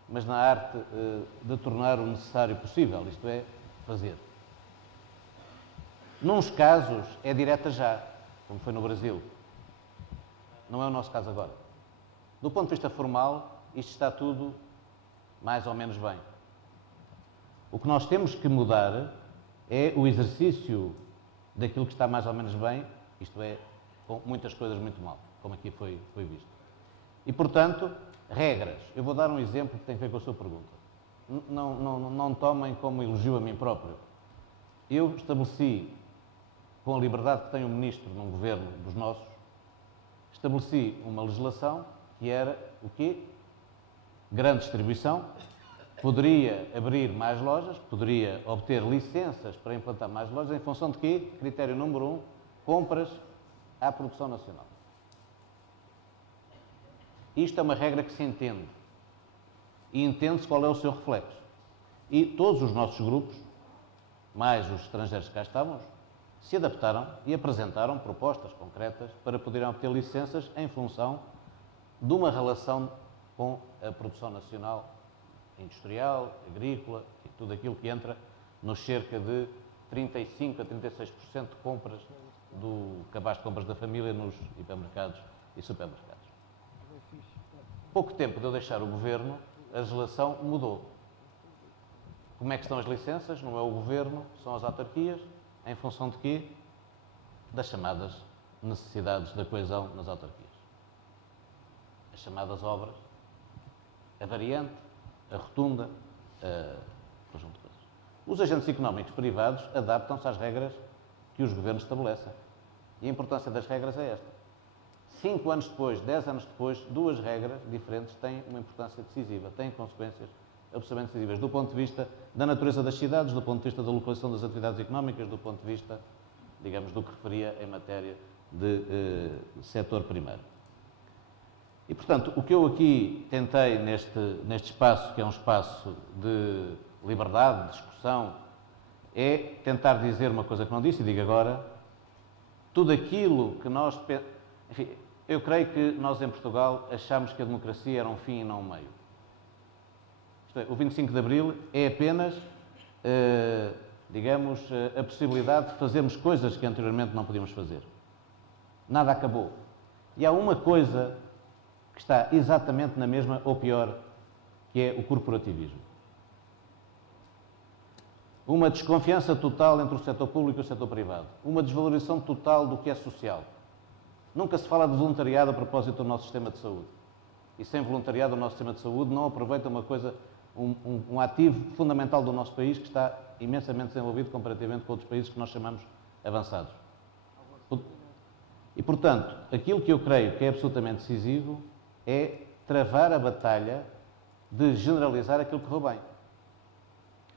mas na arte de tornar o necessário possível, isto é, fazer. Nuns casos é direta já, como foi no Brasil. Não é o nosso caso agora. Do ponto de vista formal, isto está tudo mais ou menos bem. O que nós temos que mudar é o exercício daquilo que está mais ou menos bem, isto é, com muitas coisas muito mal, como aqui foi visto. E, portanto, regras. Eu vou dar um exemplo que tem a ver com a sua pergunta. Não tomem como elogio a mim próprio. Eu estabeleci, com a liberdade que tem o Ministro num governo dos nossos, estabeleci uma legislação que era o quê? Grande distribuição, poderia abrir mais lojas, poderia obter licenças para implantar mais lojas, em função de quê? Critério número 1, compras à produção nacional. Isto é uma regra que se entende. E entende-se qual é o seu reflexo. E todos os nossos grupos, mais os estrangeiros que cá estavam, se adaptaram e apresentaram propostas concretas para poderem obter licenças em função de uma relação com a produção nacional, industrial, agrícola e tudo aquilo que entra nos cerca de 35% a 36% de compras do cabaz de compras da família nos hipermercados e supermercados. Pouco tempo de eu deixar o governo, a legislação mudou. Como é que estão as licenças? Não é o governo, são as autarquias, em função de quê? Das chamadas necessidades da coesão nas autarquias. As chamadas obras, a variante, a rotunda, conjunto de coisas. Os agentes económicos privados adaptam-se às regras que os governos estabelecem. E a importância das regras é esta. 5 anos depois, 10 anos depois, duas regras diferentes têm uma importância decisiva, têm consequências absolutamente decisivas, do ponto de vista da natureza das cidades, do ponto de vista da localização das atividades económicas, do ponto de vista, digamos, do que referia em matéria de setor primário. E, portanto, o que eu aqui tentei neste espaço, que é um espaço de liberdade, de discussão, é tentar dizer uma coisa que não disse, e digo agora, tudo aquilo que nós... Enfim, eu creio que nós em Portugal achamos que a democracia era um fim e não um meio. Isto é, o 25 de Abril é apenas, digamos, a possibilidade de fazermos coisas que anteriormente não podíamos fazer. Nada acabou. E há uma coisa que está exatamente na mesma, ou pior, que é o corporativismo. Uma desconfiança total entre o setor público e o setor privado. Uma desvalorização total do que é social. Nunca se fala de voluntariado a propósito do nosso sistema de saúde. E sem voluntariado, o nosso sistema de saúde não aproveita uma coisa, um ativo fundamental do nosso país que está imensamente desenvolvido comparativamente com outros países que nós chamamos avançados. E, portanto, aquilo que eu creio que é absolutamente decisivo é travar a batalha de generalizar aquilo que correu bem.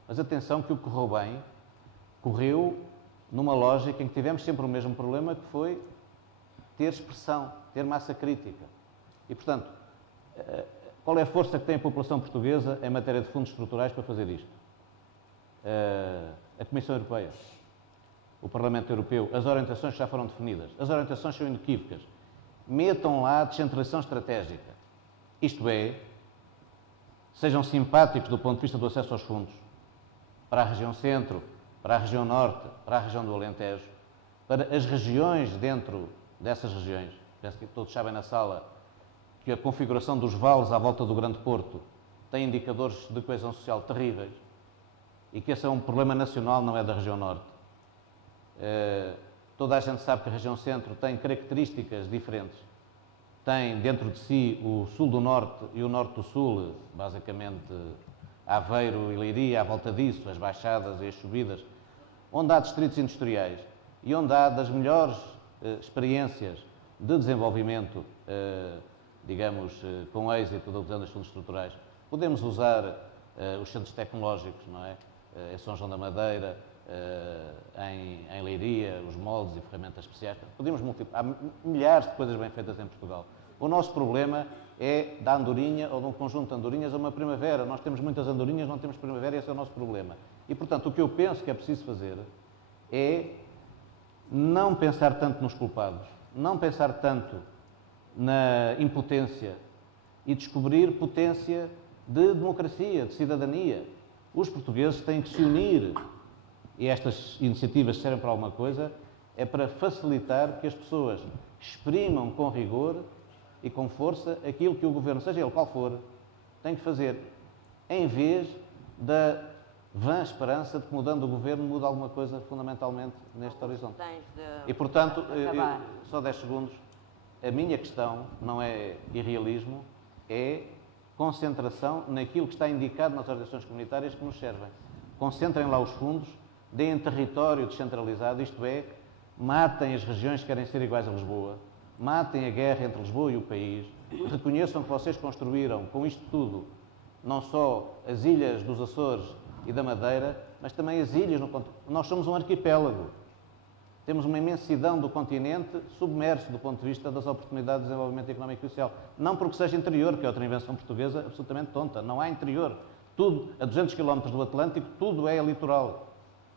Mas atenção que o que correu bem correu numa lógica em que tivemos sempre o mesmo problema, que foi ter expressão, ter massa crítica. E, portanto, qual é a força que tem a população portuguesa em matéria de fundos estruturais para fazer isto? A Comissão Europeia, o Parlamento Europeu, as orientações que já foram definidas. As orientações são inequívocas. Metam lá a descentralização estratégica. Isto é, sejam simpáticos do ponto de vista do acesso aos fundos para a região centro, para a região norte, para a região do Alentejo, para as regiões dentro dessas regiões. Penso que todos sabem na sala que a configuração dos vales à volta do Grande Porto tem indicadores de coesão social terríveis e que esse é um problema nacional, não é da região norte. Toda a gente sabe que a região centro tem características diferentes. Tem dentro de si o sul do norte e o norte do sul, basicamente Aveiro e Leiria, à volta disso, as baixadas e as subidas, onde há distritos industriais e onde há das melhores experiências de desenvolvimento, digamos, com êxito, usando os fundos estruturais. Podemos usar os centros tecnológicos, não é? Em São João da Madeira, em Leiria, os moldes e ferramentas especiais. Podemos multiplicar. Há milhares de coisas bem feitas em Portugal. O nosso problema é da andorinha ou de um conjunto de andorinhas a uma primavera. Nós temos muitas andorinhas, não temos primavera, e esse é o nosso problema. E, portanto, o que eu penso que é preciso fazer é não pensar tanto nos culpados, não pensar tanto na impotência e descobrir potência de democracia, de cidadania. Os portugueses têm que se unir, e estas iniciativas servem para alguma coisa, é para facilitar que as pessoas exprimam com rigor e com força aquilo que o Governo, seja ele qual for, tem que fazer, em vez da vã esperança de que mudando o Governo muda alguma coisa fundamentalmente neste horizonte. E, portanto, só 10 segundos, a minha questão não é irrealismo, é concentração naquilo que está indicado nas organizações comunitárias que nos servem. Concentrem lá os fundos, deem território descentralizado, isto é, matem as regiões que querem ser iguais a Lisboa, matem a guerra entre Lisboa e o país, reconheçam que vocês construíram com isto tudo não só as ilhas dos Açores e da Madeira, mas também as ilhas no continente. Nós somos um arquipélago. Temos uma imensidão do continente submerso do ponto de vista das oportunidades de desenvolvimento económico e social. Não porque seja interior, que é outra invenção portuguesa absolutamente tonta. Não há interior. Tudo, a 200 km do Atlântico, tudo é litoral.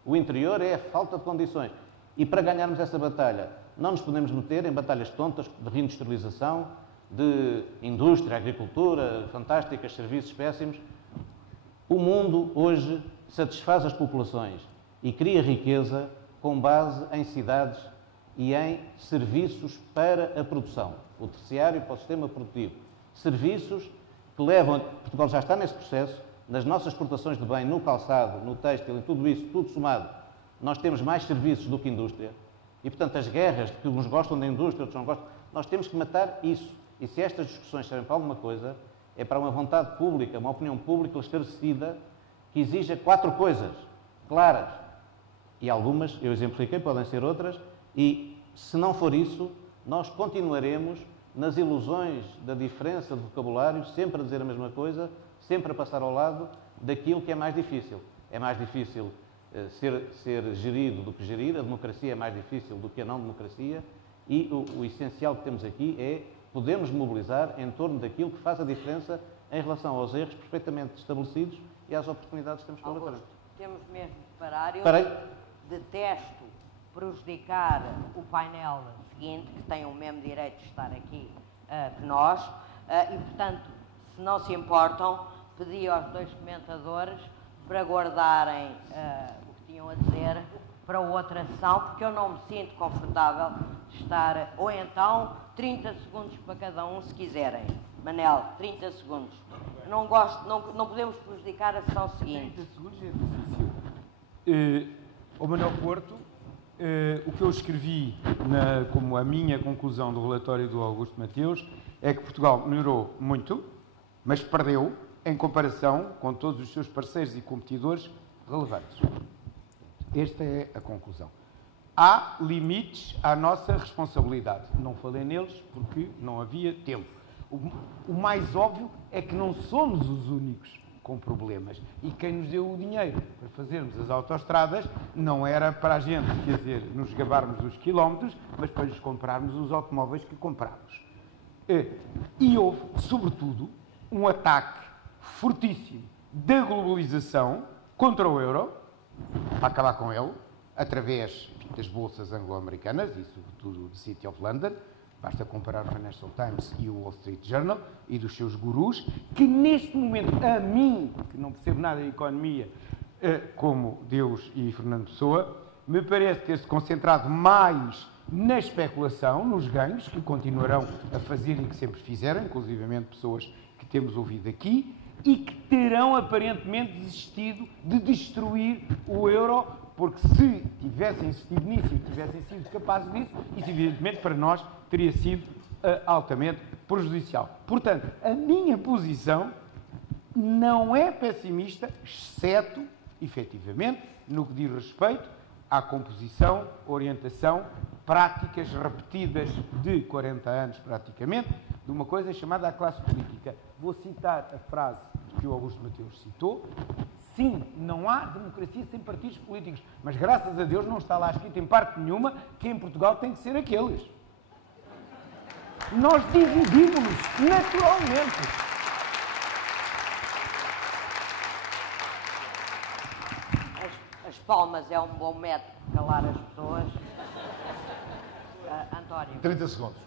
O interior é a falta de condições. E para ganharmos essa batalha, não nos podemos meter em batalhas tontas de reindustrialização, de indústria, agricultura, fantásticas, serviços péssimos. O mundo hoje satisfaz as populações e cria riqueza com base em cidades e em serviços para a produção, o terciário para o sistema produtivo. Serviços que levam, Portugal já está nesse processo, nas nossas exportações de bem, no calçado, no têxtil, em tudo isso, tudo somado, nós temos mais serviços do que indústria. E, portanto, as guerras de que uns gostam da indústria, outros não gostam, nós temos que matar isso. E se estas discussões servem para alguma coisa, é para uma vontade pública, uma opinião pública esclarecida, que exija 4 coisas claras. E algumas, eu exemplifiquei, podem ser outras, e se não for isso, nós continuaremos nas ilusões da diferença de vocabulário, sempre a dizer a mesma coisa, sempre a passar ao lado daquilo que é mais difícil. É mais difícil ser gerido do que gerir, a democracia é mais difícil do que a não democracia, e o essencial que temos aqui é podermos mobilizar em torno daquilo que faz a diferença em relação aos erros perfeitamente estabelecidos e às oportunidades que temos pela frente. Temos mesmo de parar. Eu Parei. detesto prejudicar o painel seguinte, que tem o mesmo direito de estar aqui que nós, e, portanto, se não se importam, pedi aos 2 comentadores para guardarem o que tinham a dizer para outra sessão, porque eu não me sinto confortável de estar, ou então 30 segundos para cada um, se quiserem. Manel, 30 segundos. Não gosto, não podemos prejudicar a sessão seguinte. 30 segundos é difícil. O Manuel Porto O que eu escrevi como a minha conclusão do relatório do Augusto Mateus é que Portugal melhorou muito, mas perdeu em comparação com todos os seus parceiros e competidores relevantes. Esta é a conclusão. Há limites à nossa responsabilidade. Não falei neles porque não havia tempo. O mais óbvio é que não somos os únicos com problemas. E quem nos deu o dinheiro para fazermos as autoestradas não era para a gente, quer dizer, nos gabarmos os quilómetros, mas para lhes comprarmos os automóveis que compramos. E houve, sobretudo, um ataque fortíssimo da globalização contra o euro, para acabar com ele, através das bolsas anglo-americanas e, sobretudo, do City of London. Basta comparar o Financial Times e o Wall Street Journal e dos seus gurus, que neste momento, a mim, que não percebo nada de economia, como Deus e Fernando Pessoa, me parece ter-se concentrado mais na especulação, nos ganhos, que continuarão a fazer e que sempre fizeram, inclusivamente pessoas que temos ouvido aqui, e que terão aparentemente desistido de destruir o euro, porque se tivessem insistido nisso e tivessem sido capazes disso, isso evidentemente para nós teria sido altamente prejudicial. Portanto, a minha posição não é pessimista, exceto, efetivamente, no que diz respeito à composição, orientação, práticas repetidas de 40 anos praticamente, de uma coisa chamada a classe política. Vou citar a frase que o Augusto Mateus citou. Sim, não há democracia sem partidos políticos, mas graças a Deus não está lá escrito em parte nenhuma que em Portugal tem que ser aqueles. Nós dividimos-nos naturalmente. As palmas é um bom método de calar as pessoas. António. 30 segundos.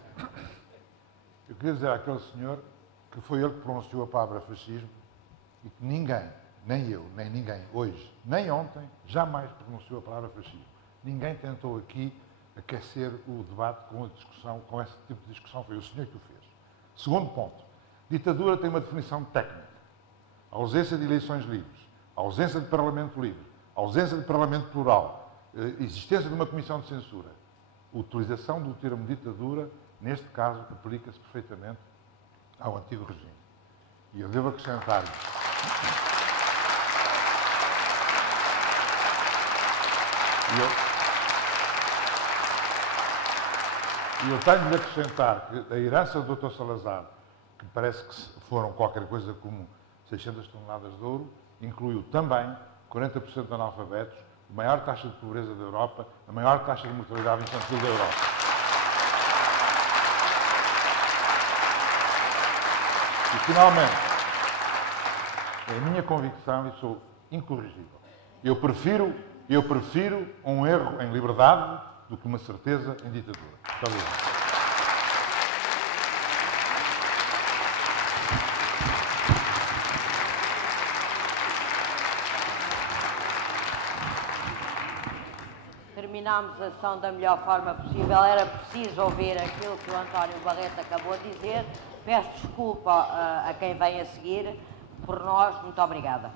Eu queria dizer àquele senhor que foi ele que pronunciou a palavra fascismo e que ninguém, nem eu, nem ninguém, hoje, nem ontem, jamais pronunciou a palavra fascismo. Ninguém tentou aqui aquecer o debate com a discussão, com esse tipo de discussão. Foi o senhor que o fez. Segundo ponto. Ditadura tem uma definição técnica. A ausência de eleições livres, a ausência de parlamento livre, a ausência de parlamento plural, a existência de uma comissão de censura. A utilização do termo ditadura, neste caso, aplica-se perfeitamente ao antigo regime. E eu devo acrescentar... E eu tenho de acrescentar que a herança do Dr. Salazar, que parece que foram qualquer coisa como 600 toneladas de ouro, incluiu também 40% de analfabetos, a maior taxa de pobreza da Europa, a maior taxa de mortalidade infantil da Europa. E, finalmente, é a minha convicção e sou incorrigível. Eu prefiro um erro em liberdade do que uma certeza em ditadura. Muito obrigado. Terminámos a sessão da melhor forma possível. Era preciso ouvir aquilo que o António Barreto acabou de dizer. Peço desculpa a quem vem a seguir. Por nós, muito obrigada.